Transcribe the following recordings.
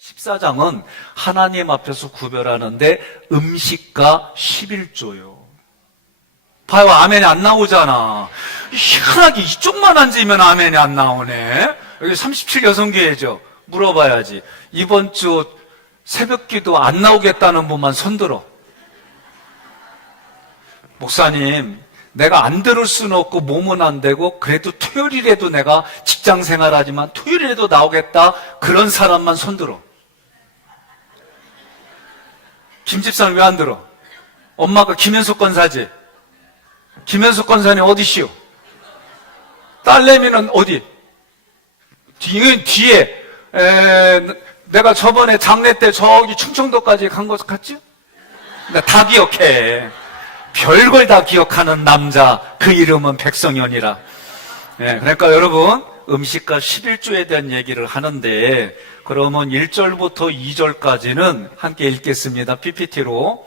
14장은 하나님 앞에서 구별하는데 음식과 11조요. 봐요, 아멘이 안 나오잖아. 희한하게 이쪽만 앉으면 아멘이 안 나오네. 여기 37 여성교회죠. 물어봐야지. 이번 주 새벽기도 안 나오겠다는 분만 손들어. 목사님, 내가 안 들을 수는 없고 몸은 안 되고 그래도 토요일이라도 내가 직장 생활하지만 토요일에도 나오겠다. 그런 사람만 손들어. 김 집사는 왜 안 들어? 엄마가 김현숙 권사지. 김현숙 권사님 어디시오? 딸내미는 어디? 뒤에 내가 저번에 장례 때 저기 충청도까지 간 거 같지? 나 다 기억해. 별걸 다 기억하는 남자, 그 이름은 백성현이라. 그러니까 여러분, 음식과 11조에 대한 얘기를 하는데, 그러면 1절부터 2절까지는 함께 읽겠습니다. PPT로.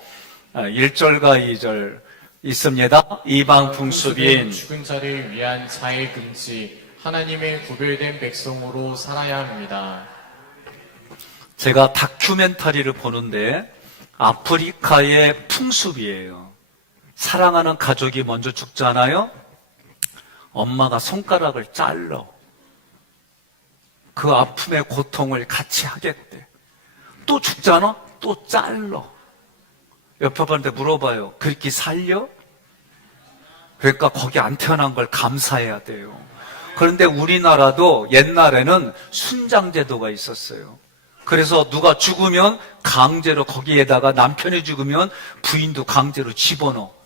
1절과 2절 있습니다. 이방 풍습인 죽은 자를 위한 자해 금지, 하나님의 구별된 백성으로 살아야 합니다. 제가 다큐멘터리를 보는데 아프리카의 풍습이에요. 사랑하는 가족이 먼저 죽잖아요. 엄마가 손가락을 잘라. 그 아픔의 고통을 같이 하겠대. 또 죽잖아? 또 잘라. 옆에 분한테 물어봐요. 그렇게 살려? 그러니까 거기 안 태어난 걸 감사해야 돼요. 그런데 우리나라도 옛날에는 순장제도가 있었어요. 그래서 누가 죽으면 강제로 거기에다가 남편이 죽으면 부인도 강제로 집어넣어.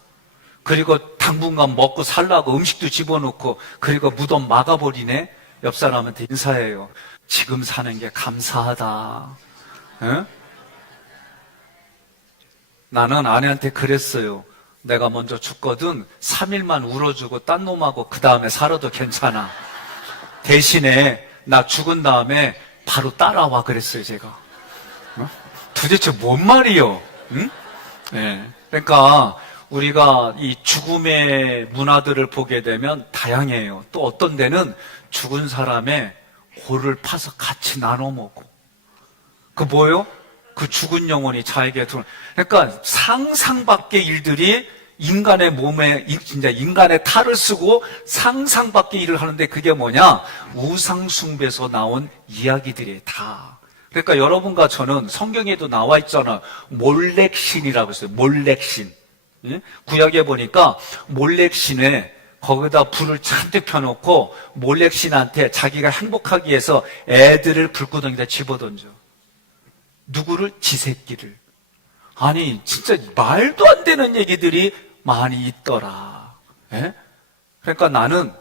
그리고 당분간 먹고 살라고 음식도 집어넣고 그리고 무덤 막아버리네. 옆 사람한테 인사해요. 지금 사는 게 감사하다. 에? 나는 아내한테 그랬어요. 내가 먼저 죽거든 3일만 울어주고 딴 놈하고 그 다음에 살아도 괜찮아. 대신에 나 죽은 다음에 바로 따라와 그랬어요, 제가. 도대체 뭔 말이요? 응? 네. 그러니까 우리가 이 죽음의 문화들을 보게 되면 다양해요. 또 어떤 데는 죽은 사람의 골을 파서 같이 나눠 먹고. 그 뭐요? 그 죽은 영혼이 자에게 들어. 그러니까 상상 밖의 일들이 인간의 몸에 진짜 인간의 탈을 쓰고 상상 밖의 일을 하는데 그게 뭐냐? 우상 숭배에서 나온 이야기들이 다. 그러니까 여러분과 저는 성경에도 나와 있잖아. 몰렉신이라고 했어요. 몰렉신. 구약에 보니까 몰렉신에 거기다 불을 잔뜩 펴놓고 몰렉신한테 자기가 행복하기 위해서 애들을 불구덩이에다 집어던져. 누구를? 지 새끼를. 아니 진짜 말도 안 되는 얘기들이 많이 있더라. 예? 그러니까 나는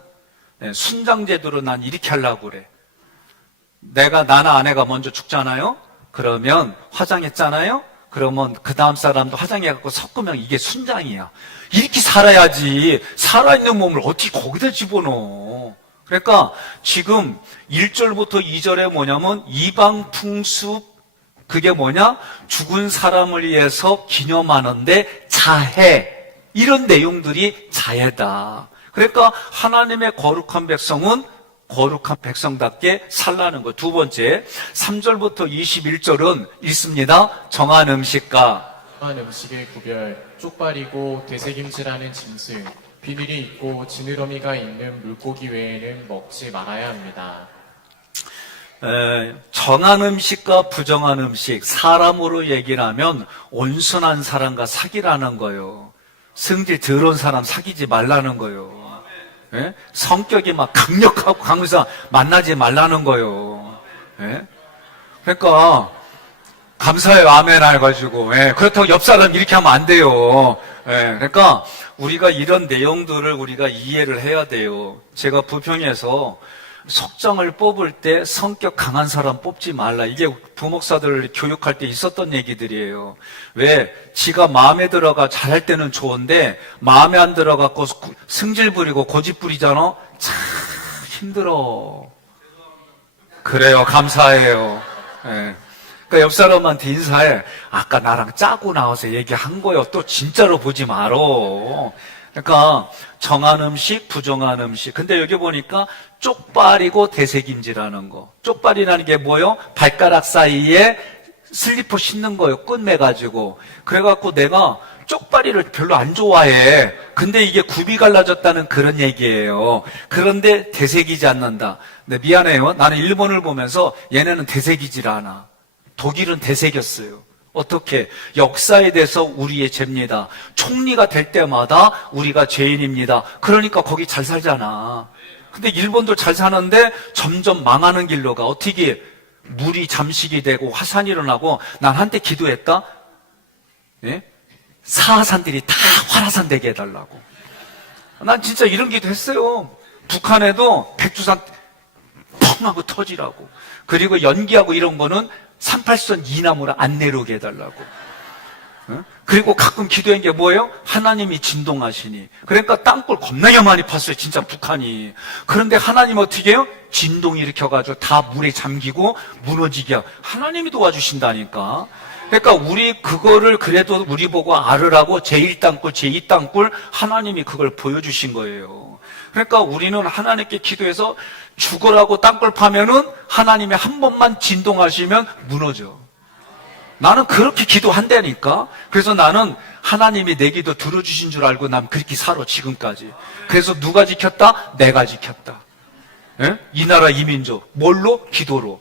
순장제도로 난 이렇게 하려고 그래. 나나 아내가 먼저 죽잖아요. 그러면 화장했잖아요. 그러면 그 다음 사람도 화장해갖고 섞으면 이게 순장이야. 이렇게 살아야지. 살아있는 몸을 어떻게 거기다 집어넣어. 그러니까 지금 1절부터 2절에 뭐냐면 이방 풍습, 그게 뭐냐? 죽은 사람을 위해서 기념하는데 자해. 이런 내용들이 자해다. 그러니까 하나님의 거룩한 백성은 거룩한 백성답게 살라는 거. 두 번째, 3절부터 21절은 읽습니다. 정한 음식과 정한 음식의 구별, 쪽발이고 되새김질하는 짐승, 비늘이 있고 지느러미가 있는 물고기 외에는 먹지 말아야 합니다. 정한 음식과 부정한 음식, 사람으로 얘기를 하면 온순한 사람과 사귀라는 거예요. 성질 더러운 사람 사귀지 말라는 거예요. 예? 성격이 막 강력하고 강사 만나지 말라는 거예요. 예? 그러니까 감사해요. 아멘 해가지고. 예. 그렇다고 옆 사람 이렇게 하면 안 돼요. 예. 그러니까 우리가 이런 내용들을 우리가 이해를 해야 돼요. 제가 부평에서 속장을 뽑을 때 성격 강한 사람 뽑지 말라. 이게 부목사들 교육할 때 있었던 얘기들이에요. 왜? 지가 마음에 들어가 잘할 때는 좋은데 마음에 안 들어갖고 승질 부리고 고집 부리잖아. 참 힘들어. 그래요. 감사해요. 네. 그러니까 옆 사람한테 인사해. 아까 나랑 짜고 나와서 얘기한 거요. 또 진짜로 보지 말어. 그러니까 정한 음식, 부정한 음식. 근데 여기 보니까 쪽발이고 대세김질하는 거. 쪽발이라는 게 뭐요? 발가락 사이에 슬리퍼 신는 거예요. 끈 매가지고. 그래갖고 내가 쪽발이를 별로 안 좋아해. 근데 이게 굽이 갈라졌다는 그런 얘기예요. 그런데 되새기지 않는다. 근데 미안해요. 나는 일본을 보면서 얘네는 되새기질 않아. 독일은 되새겼어요. 어떻게? 역사에 대해서 우리의 죄입니다. 총리가 될 때마다 우리가 죄인입니다. 그러니까 거기 잘 살잖아. 근데 일본도 잘 사는데 점점 망하는 길로 가. 어떻게? 물이 잠식이 되고 화산이 일어나고. 난 한때 기도했다. 예? 사하산들이 다 활화산 되게 해달라고. 난 진짜 이런 기도 했어요. 북한에도 백두산 펑 하고 터지라고. 그리고 연기하고 이런 거는 38선 이남으로 안 내려오게 해달라고. 그리고 가끔 기도한 게 뭐예요? 하나님이 진동하시니. 그러니까 땅굴 겁나게 많이 팠어요. 진짜 북한이. 그런데 하나님 어떻게 해요? 진동 일으켜가지고 다 물에 잠기고 무너지게 하고. 하나님이 도와주신다니까. 그러니까 우리 그거를 그래도 우리 보고 알으라고 제1땅굴, 제2땅굴 하나님이 그걸 보여주신 거예요. 그러니까 우리는 하나님께 기도해서 죽으라고 땅굴 파면은 하나님이 한 번만 진동하시면 무너져. 나는 그렇게 기도한다니까. 그래서 나는 하나님이 내 기도 들어주신 줄 알고 난 그렇게 살아 지금까지. 그래서 누가 지켰다? 내가 지켰다. 예? 이 나라 이 민족 뭘로? 기도로.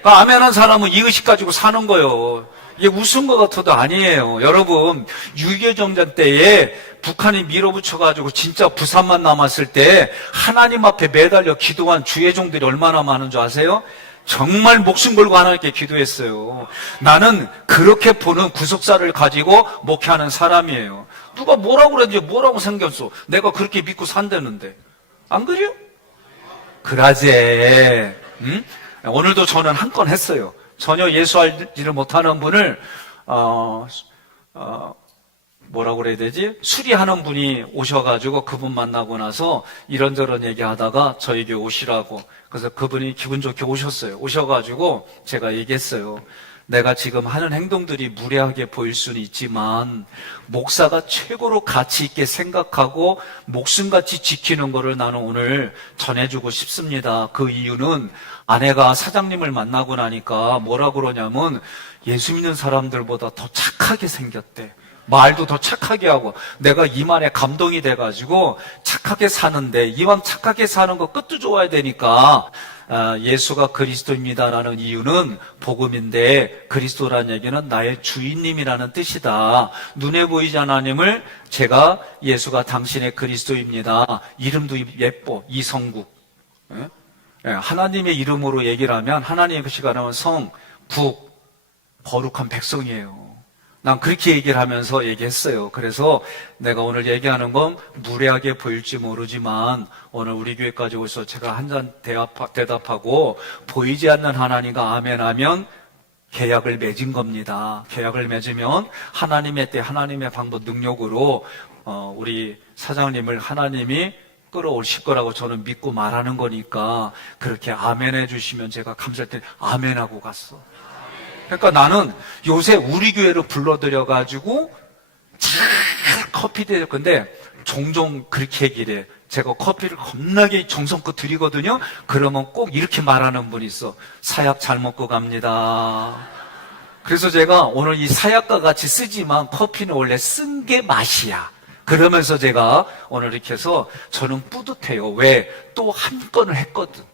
그러니까 아멘한 사람은 이 의식 가지고 사는 거예요. 이게 웃은 것 같아도 아니에요. 여러분 6.25 정전 때에 북한이 밀어붙여가지고 진짜 부산만 남았을 때 하나님 앞에 매달려 기도한 주의종들이 얼마나 많은 줄 아세요? 정말 목숨 걸고 하나님께 기도했어요. 나는 그렇게 보는 구속사를 가지고 목회하는 사람이에요. 누가 뭐라고 그랬는지 뭐라고 생겼어. 내가 그렇게 믿고 산다는데. 안 그래요? 그라제. 응? 오늘도 저는 한 건 했어요. 전혀 예수알지를 못하는 분을 뭐라고 그래야 되지? 수리하는 분이 오셔가지고 그분 만나고 나서 이런저런 얘기하다가 저에게 오시라고. 그래서 그분이 기분 좋게 오셨어요. 오셔가지고 제가 얘기했어요. 내가 지금 하는 행동들이 무례하게 보일 수는 있지만 목사가 최고로 가치 있게 생각하고 목숨같이 지키는 거를 나는 오늘 전해주고 싶습니다. 그 이유는 아내가 사장님을 만나고 나니까 뭐라 그러냐면 예수 믿는 사람들보다 더 착하게 생겼대. 말도 더 착하게 하고. 내가 이만에 감동이 돼가지고 착하게 사는데 이왕 착하게 사는 거 끝도 좋아야 되니까 예수가 그리스도입니다라는 이유는 복음인데 그리스도라는 얘기는 나의 주인님이라는 뜻이다. 눈에 보이지 않는 하나님을 제가 예수가 당신의 그리스도입니다. 이름도 예뻐. 이성국. 하나님의 이름으로 얘기를 하면 하나님의 시간하면 성, 국, 거룩한 백성이에요. 난 그렇게 얘기를 하면서 얘기했어요. 그래서 내가 오늘 얘기하는 건 무례하게 보일지 모르지만 오늘 우리 교회까지 오셔서 제가 한 잔 대답하고 보이지 않는 하나님과 아멘하면 계약을 맺은 겁니다. 계약을 맺으면 하나님의 때 하나님의 방법 능력으로 우리 사장님을 하나님이 끌어오실 거라고 저는 믿고 말하는 거니까 그렇게 아멘해 주시면 제가 감사할 때 아멘하고 갔어. 그러니까 나는 요새 우리 교회로 불러들여가지고 잘 커피 드릴 건데 종종 그렇게 얘기를 해. 제가 커피를 겁나게 정성껏 드리거든요. 그러면 꼭 이렇게 말하는 분이 있어. 사약 잘 먹고 갑니다. 그래서 제가 오늘 이 사약과 같이 쓰지만 커피는 원래 쓴 게 맛이야. 그러면서 제가 오늘 이렇게 해서 저는 뿌듯해요. 왜? 또 한 건을 했거든.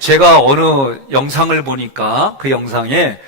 제가 어느 영상을 보니까 그 영상에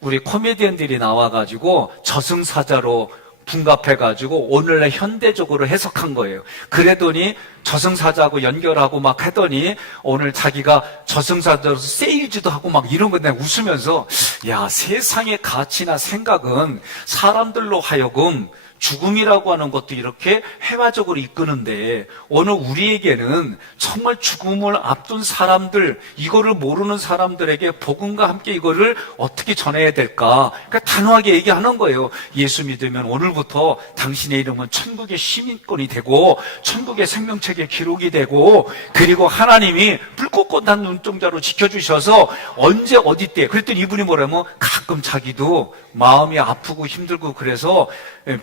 우리 코미디언들이 나와가지고 저승사자로 둔갑해가지고 오늘날 현대적으로 해석한 거예요. 그랬더니 저승사자하고 연결하고 막 하더니 오늘 자기가 저승사자로서 세일즈도 하고 막 이런 거 내가 웃으면서 야, 세상의 가치나 생각은 사람들로 하여금 죽음이라고 하는 것도 이렇게 회화적으로 이끄는데 오늘 우리에게는 정말 죽음을 앞둔 사람들, 이거를 모르는 사람들에게 복음과 함께 이거를 어떻게 전해야 될까? 그러니까 단호하게 얘기하는 거예요. 예수 믿으면 오늘부터 당신의 이름은 천국의 시민권이 되고 천국의 생명책에 기록이 되고 그리고 하나님이 불꽃꽃한 눈동자로 지켜주셔서 언제 어디 때 그랬더니 이분이 뭐라면 가끔 자기도 마음이 아프고 힘들고 그래서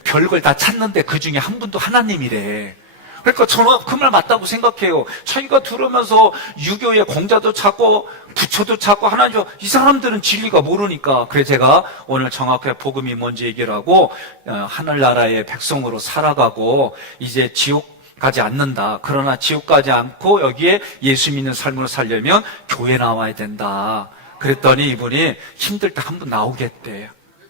별걸 다 찾는데 그 중에 한 분도 하나님이래. 그러니까 저는 그 말 맞다고 생각해요. 자기가 들으면서 유교의 공자도 찾고 부처도 찾고 하나님, 이 사람들은 진리가 모르니까. 그래서 제가 오늘 정확하게 복음이 뭔지 얘기를 하고 하늘나라의 백성으로 살아가고 이제 지옥 가지 않는다. 그러나 지옥 가지 않고 여기에 예수 믿는 삶으로 살려면 교회 나와야 된다. 그랬더니 이분이 힘들 때 한 번 나오겠대.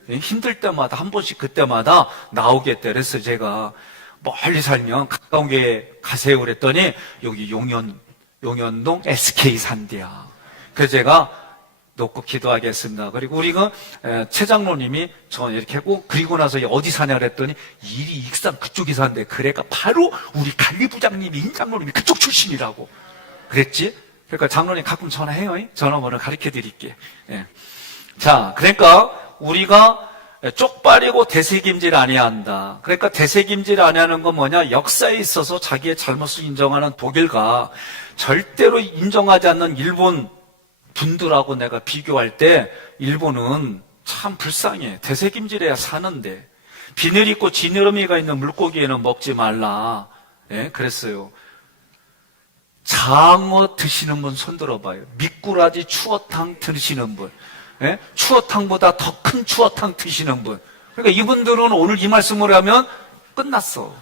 힘들 때마다 한 번씩 그때마다 나오겠대. 그래서 제가 멀리 살면 가까운 게 가세요 그랬더니 여기 용현동 SK 산대야. 그래서 제가 놓고 기도하겠습니다. 그리고 우리가 최 장로님이 저 이렇게 하고 그리고 나서 어디 사냐 그랬더니 이리 익산 그쪽이 산대. 그래가 바로 우리 관리 부장님이 임 장로님이 그쪽 출신이라고 그랬지. 그러니까 장로님 가끔 전화해요. 전화번호 가르쳐 드릴게. 예. 자, 그러니까 우리가 쪽팔리고 되새김질 아니한다. 그러니까 되새김질 아니하는 건 뭐냐? 역사에 있어서 자기의 잘못을 인정하는 독일과 절대로 인정하지 않는 일본 분들하고 내가 비교할 때 일본은 참 불쌍해. 되새김질해야 사는데 비늘 있고 지느러미가 있는 물고기에는 먹지 말라. 예, 그랬어요. 장어 드시는 분 손 들어봐요. 미꾸라지 추어탕 드시는 분. 예? 추어탕보다 더 큰 추어탕 드시는 분. 그러니까 이분들은 오늘 이 말씀을 하면 끝났어.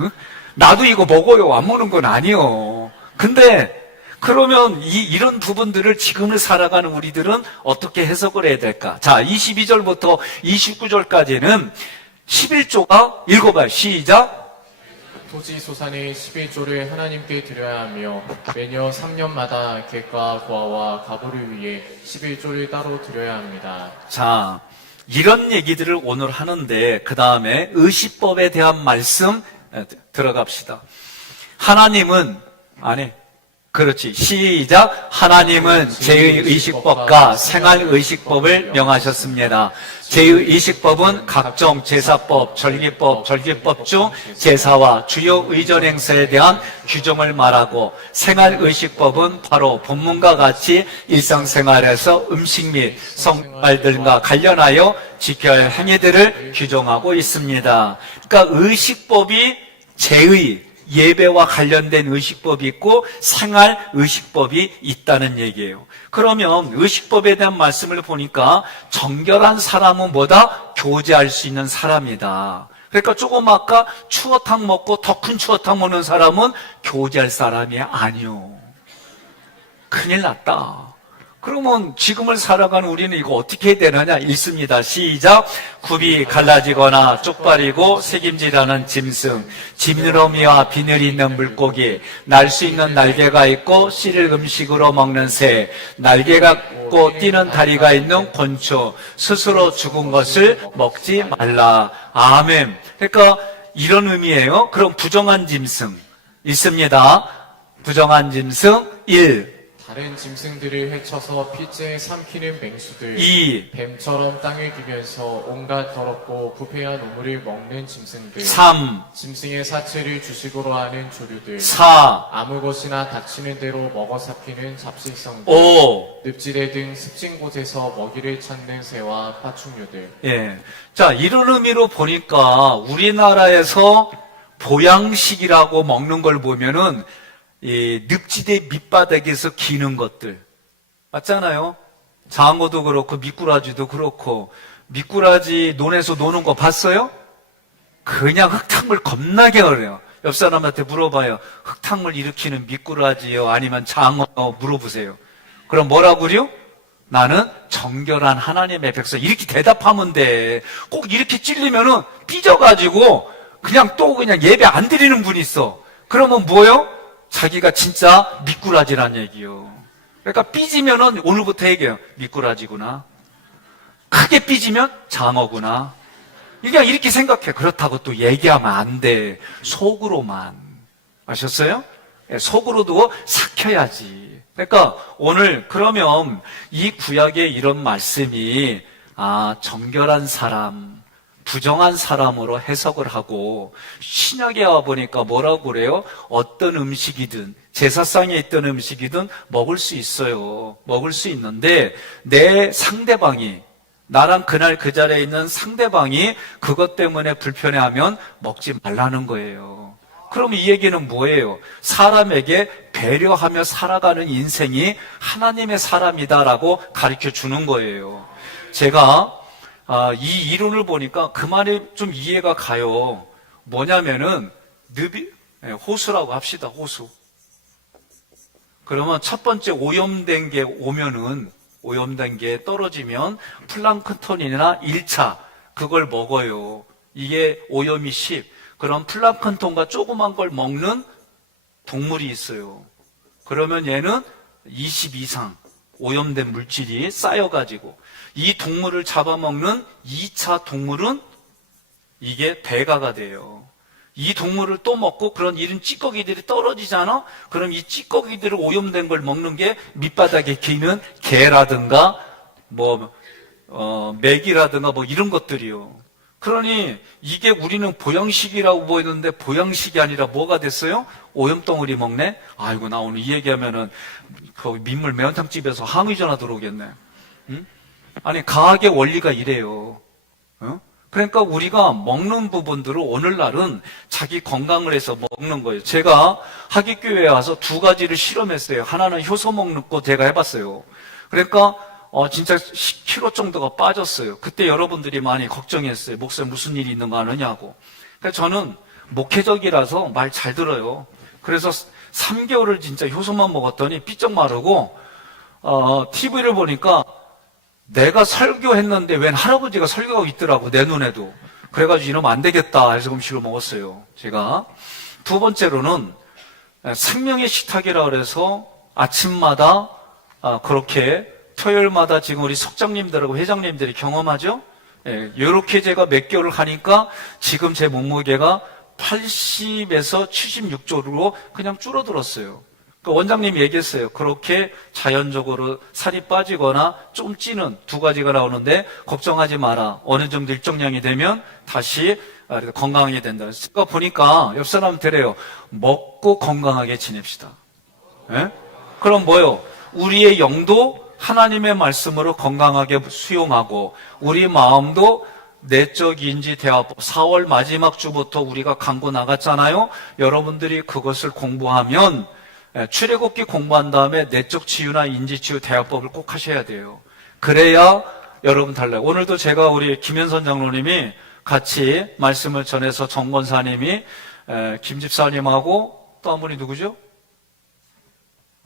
응? 나도 이거 먹어요. 안 먹는 건 아니요. 근데 그러면 이런 부분들을 지금을 살아가는 우리들은 어떻게 해석을 해야 될까? 자, 22절부터 29절까지는 11조가 읽어봐요. 시작. 토지 소산의 11조를 하나님께 드려야 하며 매년 3년마다 객과 고아와 가부를 위해 11조를 따로 드려야 합니다. 자, 이런 얘기들을 오늘 하는데 그 다음에 의식법에 대한 말씀 들어갑시다. 하나님은 그렇지. 시작. 하나님은 제의식법과 생활의식법을 명하셨습니다. 제의식법은 각종 제사법, 절기법 중 제사와 주요 의전행사에 대한 규정을 말하고 생활의식법은 바로 본문과 같이 일상생활에서 음식 및 성말들과 관련하여 지켜야 할 행위들을 규정하고 있습니다. 그러니까 의식법이 예배와 관련된 의식법이 있고 생활 의식법이 있다는 얘기예요. 그러면 의식법에 대한 말씀을 보니까 정결한 사람은 뭐다? 교제할 수 있는 사람이다. 그러니까 조금 아까 추어탕 먹고 더 큰 추어탕 먹는 사람은 교제할 사람이 아니요. 큰일 났다. 그러면 지금을 살아가는 우리는 이거 어떻게 해야 되느냐? 읽습니다. 시작. 굽이 갈라지거나 쪽팔리고 새김질하는 짐승, 지느러미와 비늘이 있는 물고기, 날 수 있는 날개가 있고 씨를 음식으로 먹는 새, 날개가 있고 뛰는 다리가 있는 곤충, 스스로 죽은 것을 먹지 말라. 아멘. 그러니까 이런 의미예요. 그럼 부정한 짐승 있습니다. 부정한 짐승 1. 다른 짐승들을 해쳐서 피째 삼키는 맹수들 2. 뱀처럼 땅을 기면서 온갖 더럽고 부패한 우물을 먹는 짐승들 3. 짐승의 사체를 주식으로 하는 조류들 4. 아무 것이나 닥치는 대로 먹어 삼키는 잡식성들 5. 늪지대 등 습진 곳에서 먹이를 찾는 새와 파충류들. 예. 자, 이런 의미로 보니까 우리나라에서 보양식이라고 먹는 걸 보면은 이 늪지대 밑바닥에서 기는 것들 맞잖아요. 장어도 그렇고 미꾸라지도 그렇고 미꾸라지 논에서 노는 거 봤어요? 그냥 흙탕물 겁나게 어려요. 옆 사람한테 물어봐요. 흙탕물 일으키는 미꾸라지요 아니면 장어 물어보세요. 그럼 뭐라고 그래요? 나는 정결한 하나님의 백성. 이렇게 대답하면 돼. 꼭 이렇게 찔리면은 삐져가지고 그냥 예배 안 드리는 분이 있어. 그러면 뭐요? 자기가 진짜 미꾸라지란 얘기요. 그러니까 삐지면은 오늘부터 얘기해요. 미꾸라지구나. 크게 삐지면 장어구나. 그냥 이렇게 생각해. 그렇다고 또 얘기하면 안 돼. 속으로만. 아셨어요? 속으로도 삭혀야지. 그러니까 오늘 그러면 이 구약의 이런 말씀이 정결한 사람, 부정한 사람으로 해석을 하고 신약에 와보니까 뭐라고 그래요? 어떤 음식이든 제사상에 있던 음식이든 먹을 수 있어요. 먹을 수 있는데 내 상대방이 나랑 그날 그 자리에 있는 상대방이 그것 때문에 불편해하면 먹지 말라는 거예요. 그럼 이 얘기는 뭐예요? 사람에게 배려하며 살아가는 인생이 하나님의 사람이다라고 가르쳐 주는 거예요. 제가 이 이론을 보니까 그 말이 좀 이해가 가요. 뭐냐면은 호수라고 합시다. 호수. 그러면 첫 번째 오염된 게 오면은, 오염된 게 떨어지면 플랑크톤이나 1차 그걸 먹어요. 이게 오염이 10. 그럼 플랑크톤과 조그만 걸 먹는 동물이 있어요. 그러면 얘는 20 이상 오염된 물질이 쌓여가지고 이 동물을 잡아먹는 2차 동물은 이게 대가가 돼요. 이 동물을 또 먹고 그런 이런 찌꺼기들이 떨어지잖아? 그럼 이 찌꺼기들을 오염된 걸 먹는 게 밑바닥에 기는 개라든가 맥이라든가 이런 것들이요. 그러니 이게 우리는 보양식이라고 보이는데 보양식이 아니라 뭐가 됐어요? 오염덩어리 먹네? 아이고, 나 오늘 이 얘기하면은 그 민물 매운탕집에서 항의 전화 들어오겠네. 응? 아니, 과학의 원리가 이래요. 어? 그러니까 우리가 먹는 부분들을 오늘날은 자기 건강을 해서 먹는 거예요. 제가 하객교회에 와서 두 가지를 실험했어요. 하나는 효소 먹는 거 제가 해봤어요. 그러니까 진짜 10kg 정도가 빠졌어요. 그때 여러분들이 많이 걱정했어요. 목사님 무슨 일이 있는 거 아느냐고. 그래서 저는 목회적이라서 말 잘 들어요. 그래서 3개월을 진짜 효소만 먹었더니 삐쩍 마르고 TV를 보니까 내가 설교했는데 웬 할아버지가 설교하고 있더라고, 내 눈에도. 그래가지고 이러면 안 되겠다 해서 음식을 먹었어요, 제가. 두 번째로는 생명의 식탁이라 그래서 아침마다 그렇게 토요일마다 지금 우리 석장님들하고 회장님들이 경험하죠? 이렇게 제가 몇 개월을 하니까 지금 제 몸무게가 80에서 76조로 그냥 줄어들었어요. 원장님이 얘기했어요. 그렇게 자연적으로 살이 빠지거나 좀 찌는 두 가지가 나오는데 걱정하지 마라. 어느 정도 일정량이 되면 다시 건강하게 된다. 제가 보니까 옆 사람한테래요. 먹고 건강하게 지냅시다. 예? 그럼 뭐요? 우리의 영도 하나님의 말씀으로 건강하게 수용하고 우리 마음도 내적 인지 대화법 4월 마지막 주부터 우리가 강구 나갔잖아요. 여러분들이 그것을 공부하면 출애굽기 공부한 다음에 내적 치유나 인지 치유 대화법을 꼭 하셔야 돼요. 그래야 여러분 달라요. 오늘도 제가 우리 김현선 장로님이 같이 말씀을 전해서 정 권사님이 김 집사님하고 또 한 분이 누구죠?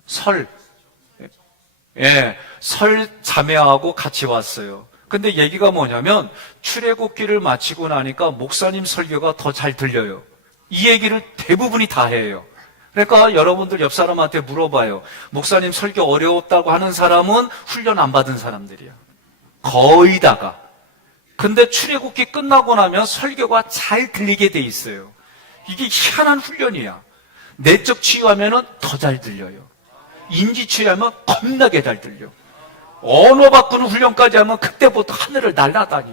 설 자매하고 같이 왔어요. 근데 얘기가 뭐냐면 출애굽기를 마치고 나니까 목사님 설교가 더 잘 들려요. 이 얘기를 대부분이 다 해요. 그러니까 여러분들 옆 사람한테 물어봐요. 목사님 설교 어려웠다고 하는 사람은 훈련 안 받은 사람들이야. 거의 다가. 근데 출애굽기 끝나고 나면 설교가 잘 들리게 돼 있어요. 이게 희한한 훈련이야. 내적 치유하면은 더 잘 들려요. 인지 치유하면 겁나게 잘 들려. 언어 바꾸는 훈련까지 하면 그때부터 하늘을 날아다녀.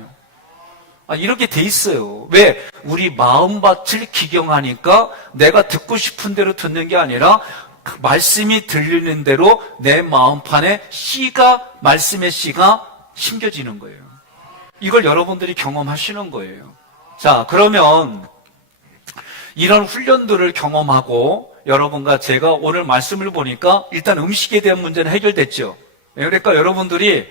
이렇게 돼 있어요. 왜? 우리 마음밭을 기경하니까 내가 듣고 싶은 대로 듣는 게 아니라 그 말씀이 들리는 대로 내 마음판에 말씀의 씨가 심겨지는 거예요. 이걸 여러분들이 경험하시는 거예요. 자, 그러면 이런 훈련들을 경험하고 여러분과 제가 오늘 말씀을 보니까 일단 음식에 대한 문제는 해결됐죠. 그러니까 여러분들이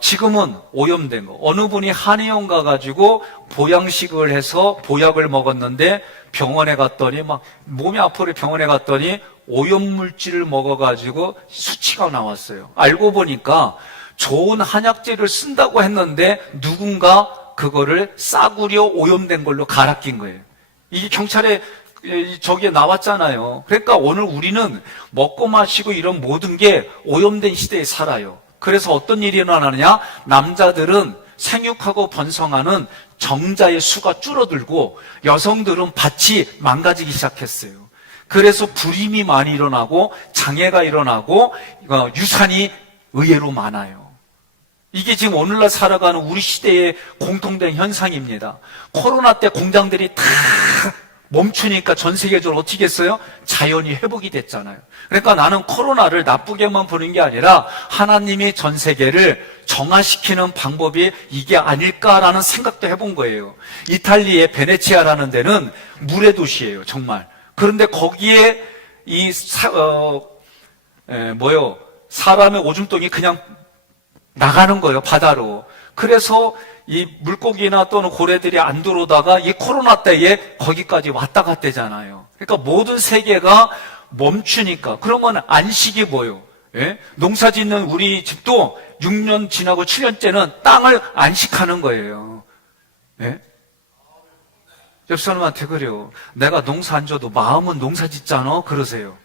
지금은 오염된 거. 어느 분이 한의원 가가지고 보양식을 해서 보약을 먹었는데 병원에 갔더니 막 몸이 아프게 병원에 갔더니 오염물질을 먹어가지고 수치가 나왔어요. 알고 보니까 좋은 한약재를 쓴다고 했는데 누군가 그거를 싸구려 오염된 걸로 갈아 낀 거예요. 이게 경찰에 저기에 나왔잖아요. 그러니까 오늘 우리는 먹고 마시고 이런 모든 게 오염된 시대에 살아요. 그래서 어떤 일이 일어나느냐? 남자들은 생육하고 번성하는 정자의 수가 줄어들고 여성들은 밭이 망가지기 시작했어요. 그래서 불임이 많이 일어나고 장애가 일어나고 유산이 의외로 많아요. 이게 지금 오늘날 살아가는 우리 시대의 공통된 현상입니다. 코로나 때 공장들이 다 멈추니까 전 세계적으로 어떻게 했어요? 자연이 회복이 됐잖아요. 그러니까 나는 코로나를 나쁘게만 보는 게 아니라 하나님이 전 세계를 정화시키는 방법이 이게 아닐까라는 생각도 해본 거예요. 이탈리아의 베네치아라는 데는 물의 도시예요, 정말. 그런데 거기에 사람의 오줌통이 그냥 나가는 거예요, 바다로. 그래서 이 물고기나 또는 고래들이 안 들어오다가 이 코로나 때에 거기까지 왔다 갔대잖아요. 그러니까 모든 세계가 멈추니까. 그러면 안식이 뭐예요? 예? 농사 짓는 우리 집도 6년 지나고 7년째는 땅을 안식하는 거예요. 예? 옆 사람한테 그래요. 내가 농사 안 져도 마음은 농사 짓잖아? 그러세요.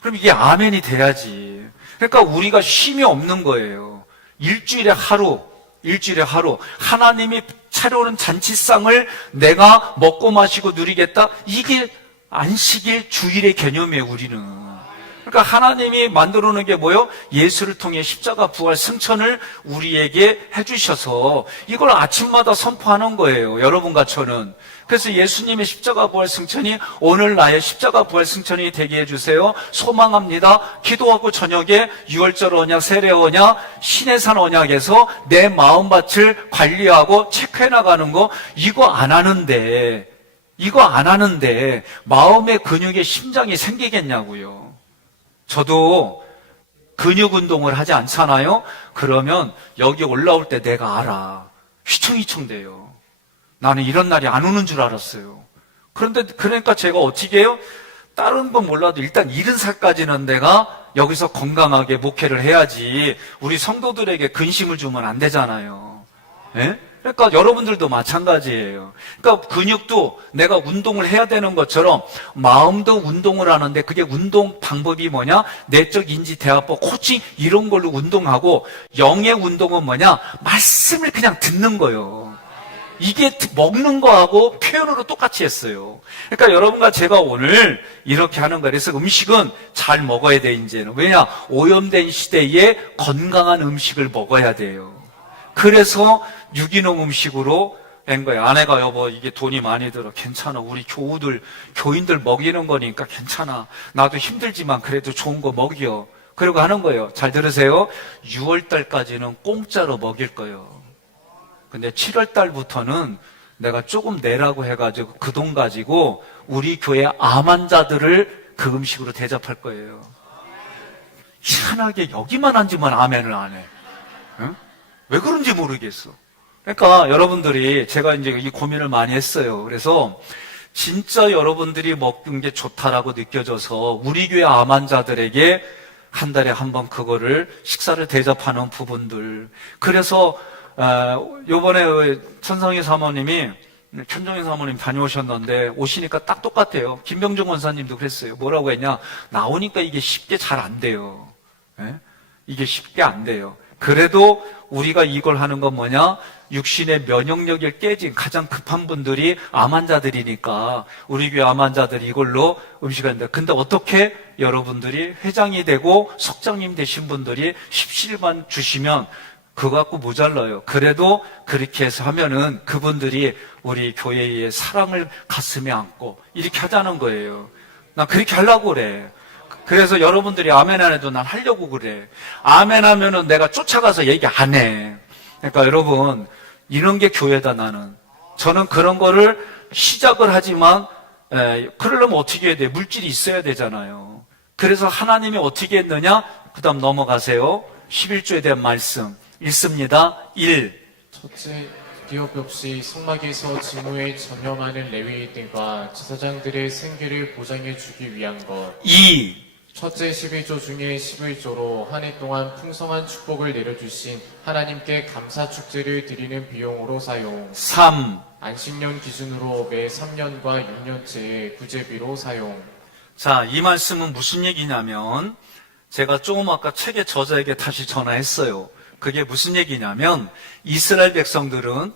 그럼 이게 아멘이 돼야지. 그러니까 우리가 쉼이 없는 거예요. 일주일에 하루 하나님이 차려오는 잔치상을 내가 먹고 마시고 누리겠다. 이게 안식일 주일의 개념이에요, 우리는. 그러니까 하나님이 만들어 놓은 게 뭐예요? 예수를 통해 십자가 부활 승천을 우리에게 해주셔서 이걸 아침마다 선포하는 거예요, 여러분과 저는. 그래서 예수님의 십자가 부활 승천이 오늘 나의 십자가 부활 승천이 되게 해주세요. 소망합니다. 기도하고 저녁에 유월절 언약, 세례 언약, 신해산 언약에서 내 마음밭을 관리하고 체크해 나가는 거, 이거 안 하는데 마음의 근육에 심장이 생기겠냐고요. 저도 근육 운동을 하지 않잖아요. 그러면 여기 올라올 때 내가 알아. 휘청휘청 돼요. 나는 이런 날이 안 오는 줄 알았어요. 그러니까 제가 어떻게 해요? 다른 건 몰라도 일단 70살까지는 내가 여기서 건강하게 목회를 해야지 우리 성도들에게 근심을 주면 안 되잖아요. 예? 그러니까 여러분들도 마찬가지예요. 그러니까 근육도 내가 운동을 해야 되는 것처럼 마음도 운동을 하는데 그게 운동 방법이 뭐냐? 내적 인지 대화법, 코칭 이런 걸로 운동하고, 영의 운동은 뭐냐? 말씀을 그냥 듣는 거예요. 이게 먹는 거하고 표현으로 똑같이 했어요. 그러니까 여러분과 제가 오늘 이렇게 하는 거예요. 그래서 음식은 잘 먹어야 돼, 이제는. 왜냐? 오염된 시대에 건강한 음식을 먹어야 돼요. 그래서 유기농 음식으로 한 거예요. 아내가 여보 이게 돈이 많이 들어. 괜찮아. 우리 교인들 먹이는 거니까 괜찮아. 나도 힘들지만 그래도 좋은 거 먹여. 그러고 하는 거예요. 잘 들으세요. 6월 달까지는 공짜로 먹일 거예요. 근데 7월 달부터는 내가 조금 내라고 해가지고 그 돈 가지고 우리 교회 암 환자들을 그 음식으로 대접할 거예요. 희한하게 여기만 앉으면 아멘을 안 해. 응? 왜 그런지 모르겠어. 그러니까 여러분들이, 제가 이제 이 고민을 많이 했어요. 그래서 진짜 여러분들이 먹는 게 좋다라고 느껴져서 우리 교회 암 환자들에게 한 달에 한 번 그거를 식사를 대접하는 부분들. 그래서 요번에 천성희 사모님이, 천정희 사모님 다녀오셨는데 오시니까 딱 똑같아요. 김병중 원사님도 그랬어요. 뭐라고 했냐? 나오니까 이게 쉽게 잘 안 돼요. 예? 이게 쉽게 안 돼요. 그래도 우리가 이걸 하는 건 뭐냐? 육신의 면역력이 깨진 가장 급한 분들이 암 환자들이니까 우리 교회 암 환자들이 이걸로 음식을 한다. 근데 어떻게 여러분들이 회장이 되고 석장님 되신 분들이 17만 주시면 그거 갖고 모자라요. 그래도 그렇게 해서 하면은 그분들이 우리 교회의 사랑을 가슴에 안고 이렇게 하자는 거예요. 난 그렇게 하려고 그래. 그래서 여러분들이 아멘 안 해도 난 하려고 그래. 아멘 하면은 내가 쫓아가서 얘기 안 해. 그러니까 여러분, 이런 게 교회다, 나는. 저는 그런 거를 시작을 하지만, 그러려면 어떻게 해야 돼? 물질이 있어야 되잖아요. 그래서 하나님이 어떻게 했느냐? 그 다음 넘어가세요. 11조에 대한 말씀. 읽습니다. 1. 첫째, 기업 없이 성막에서 직무에 전념하는 레위인들과 제사장들의 생계를 보장해 주기 위한 것. 2. 첫째 11조 중에 11조로 한 해 동안 풍성한 축복을 내려주신 하나님께 감사 축제를 드리는 비용으로 사용. 3. 안식년 기준으로 매 3년과 6년째의 구제비로 사용. 자, 이 말씀은 무슨 얘기냐면, 제가 조금 아까 책의 저자에게 다시 전화했어요. 그게 무슨 얘기냐면, 이스라엘 백성들은,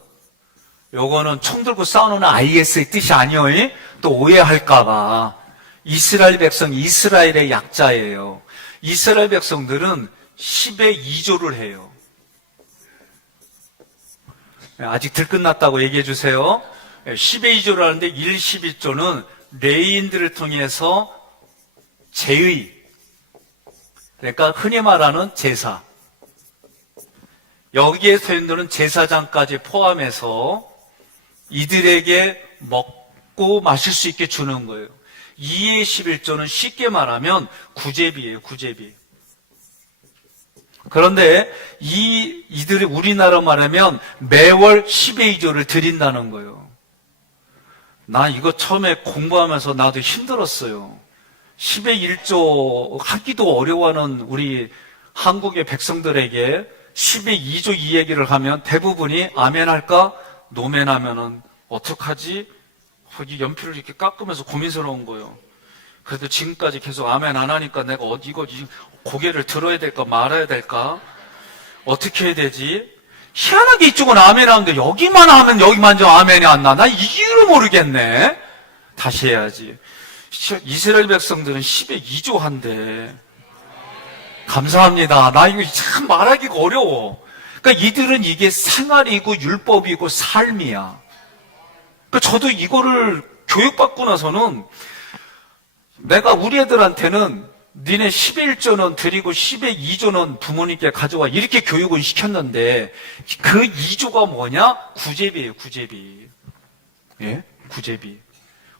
요거는 총 들고 싸우는 IS의 뜻이 아니에요. 또 오해할까봐. 이스라엘 백성, 이스라엘의 약자예요. 이스라엘 백성들은 10의 2조를 해요. 아직 들끝났다고 얘기해 주세요. 10의 2조를 하는데 1, 12조는 레위인들을 통해서 제의, 그러니까 흔히 말하는 제사. 여기에 서 있는 제사장까지 포함해서 이들에게 먹고 마실 수 있게 주는 거예요. 2의 11조는 쉽게 말하면 구제비예요, 구제비. 그런데 이들이 우리나라 말하면 매월 10의 2조를 드린다는 거예요. 나 이거 처음에 공부하면서 나도 힘들었어요. 10의 1조 하기도 어려워하는 우리 한국의 백성들에게 10의 2조 이 얘기를 하면 대부분이 아멘 할까? 노멘 하면은 어떡하지? 거기 연필을 이렇게 깎으면서 고민스러운 거예요. 그래도 지금까지 계속 아멘 안 하니까 내가 이거 고개를 들어야 될까 말아야 될까? 어떻게 해야 되지? 희한하게 이쪽은 아멘 하는데 여기만 하면 여기만 좀 아멘이 안 나. 나 이유를 모르겠네. 다시 해야지. 이스라엘 백성들은 10의 2조 한대. 감사합니다. 나 이거 참 말하기가 어려워. 그러니까 이들은 이게 생활이고 율법이고 삶이야. 그러니까 저도 이거를 교육받고 나서는 내가 우리 애들한테는 니네 11조는 드리고 10의 2조는 부모님께 가져와 이렇게 교육을 시켰는데 그 2조가 뭐냐? 구제비예요, 구제비. 예? 구제비.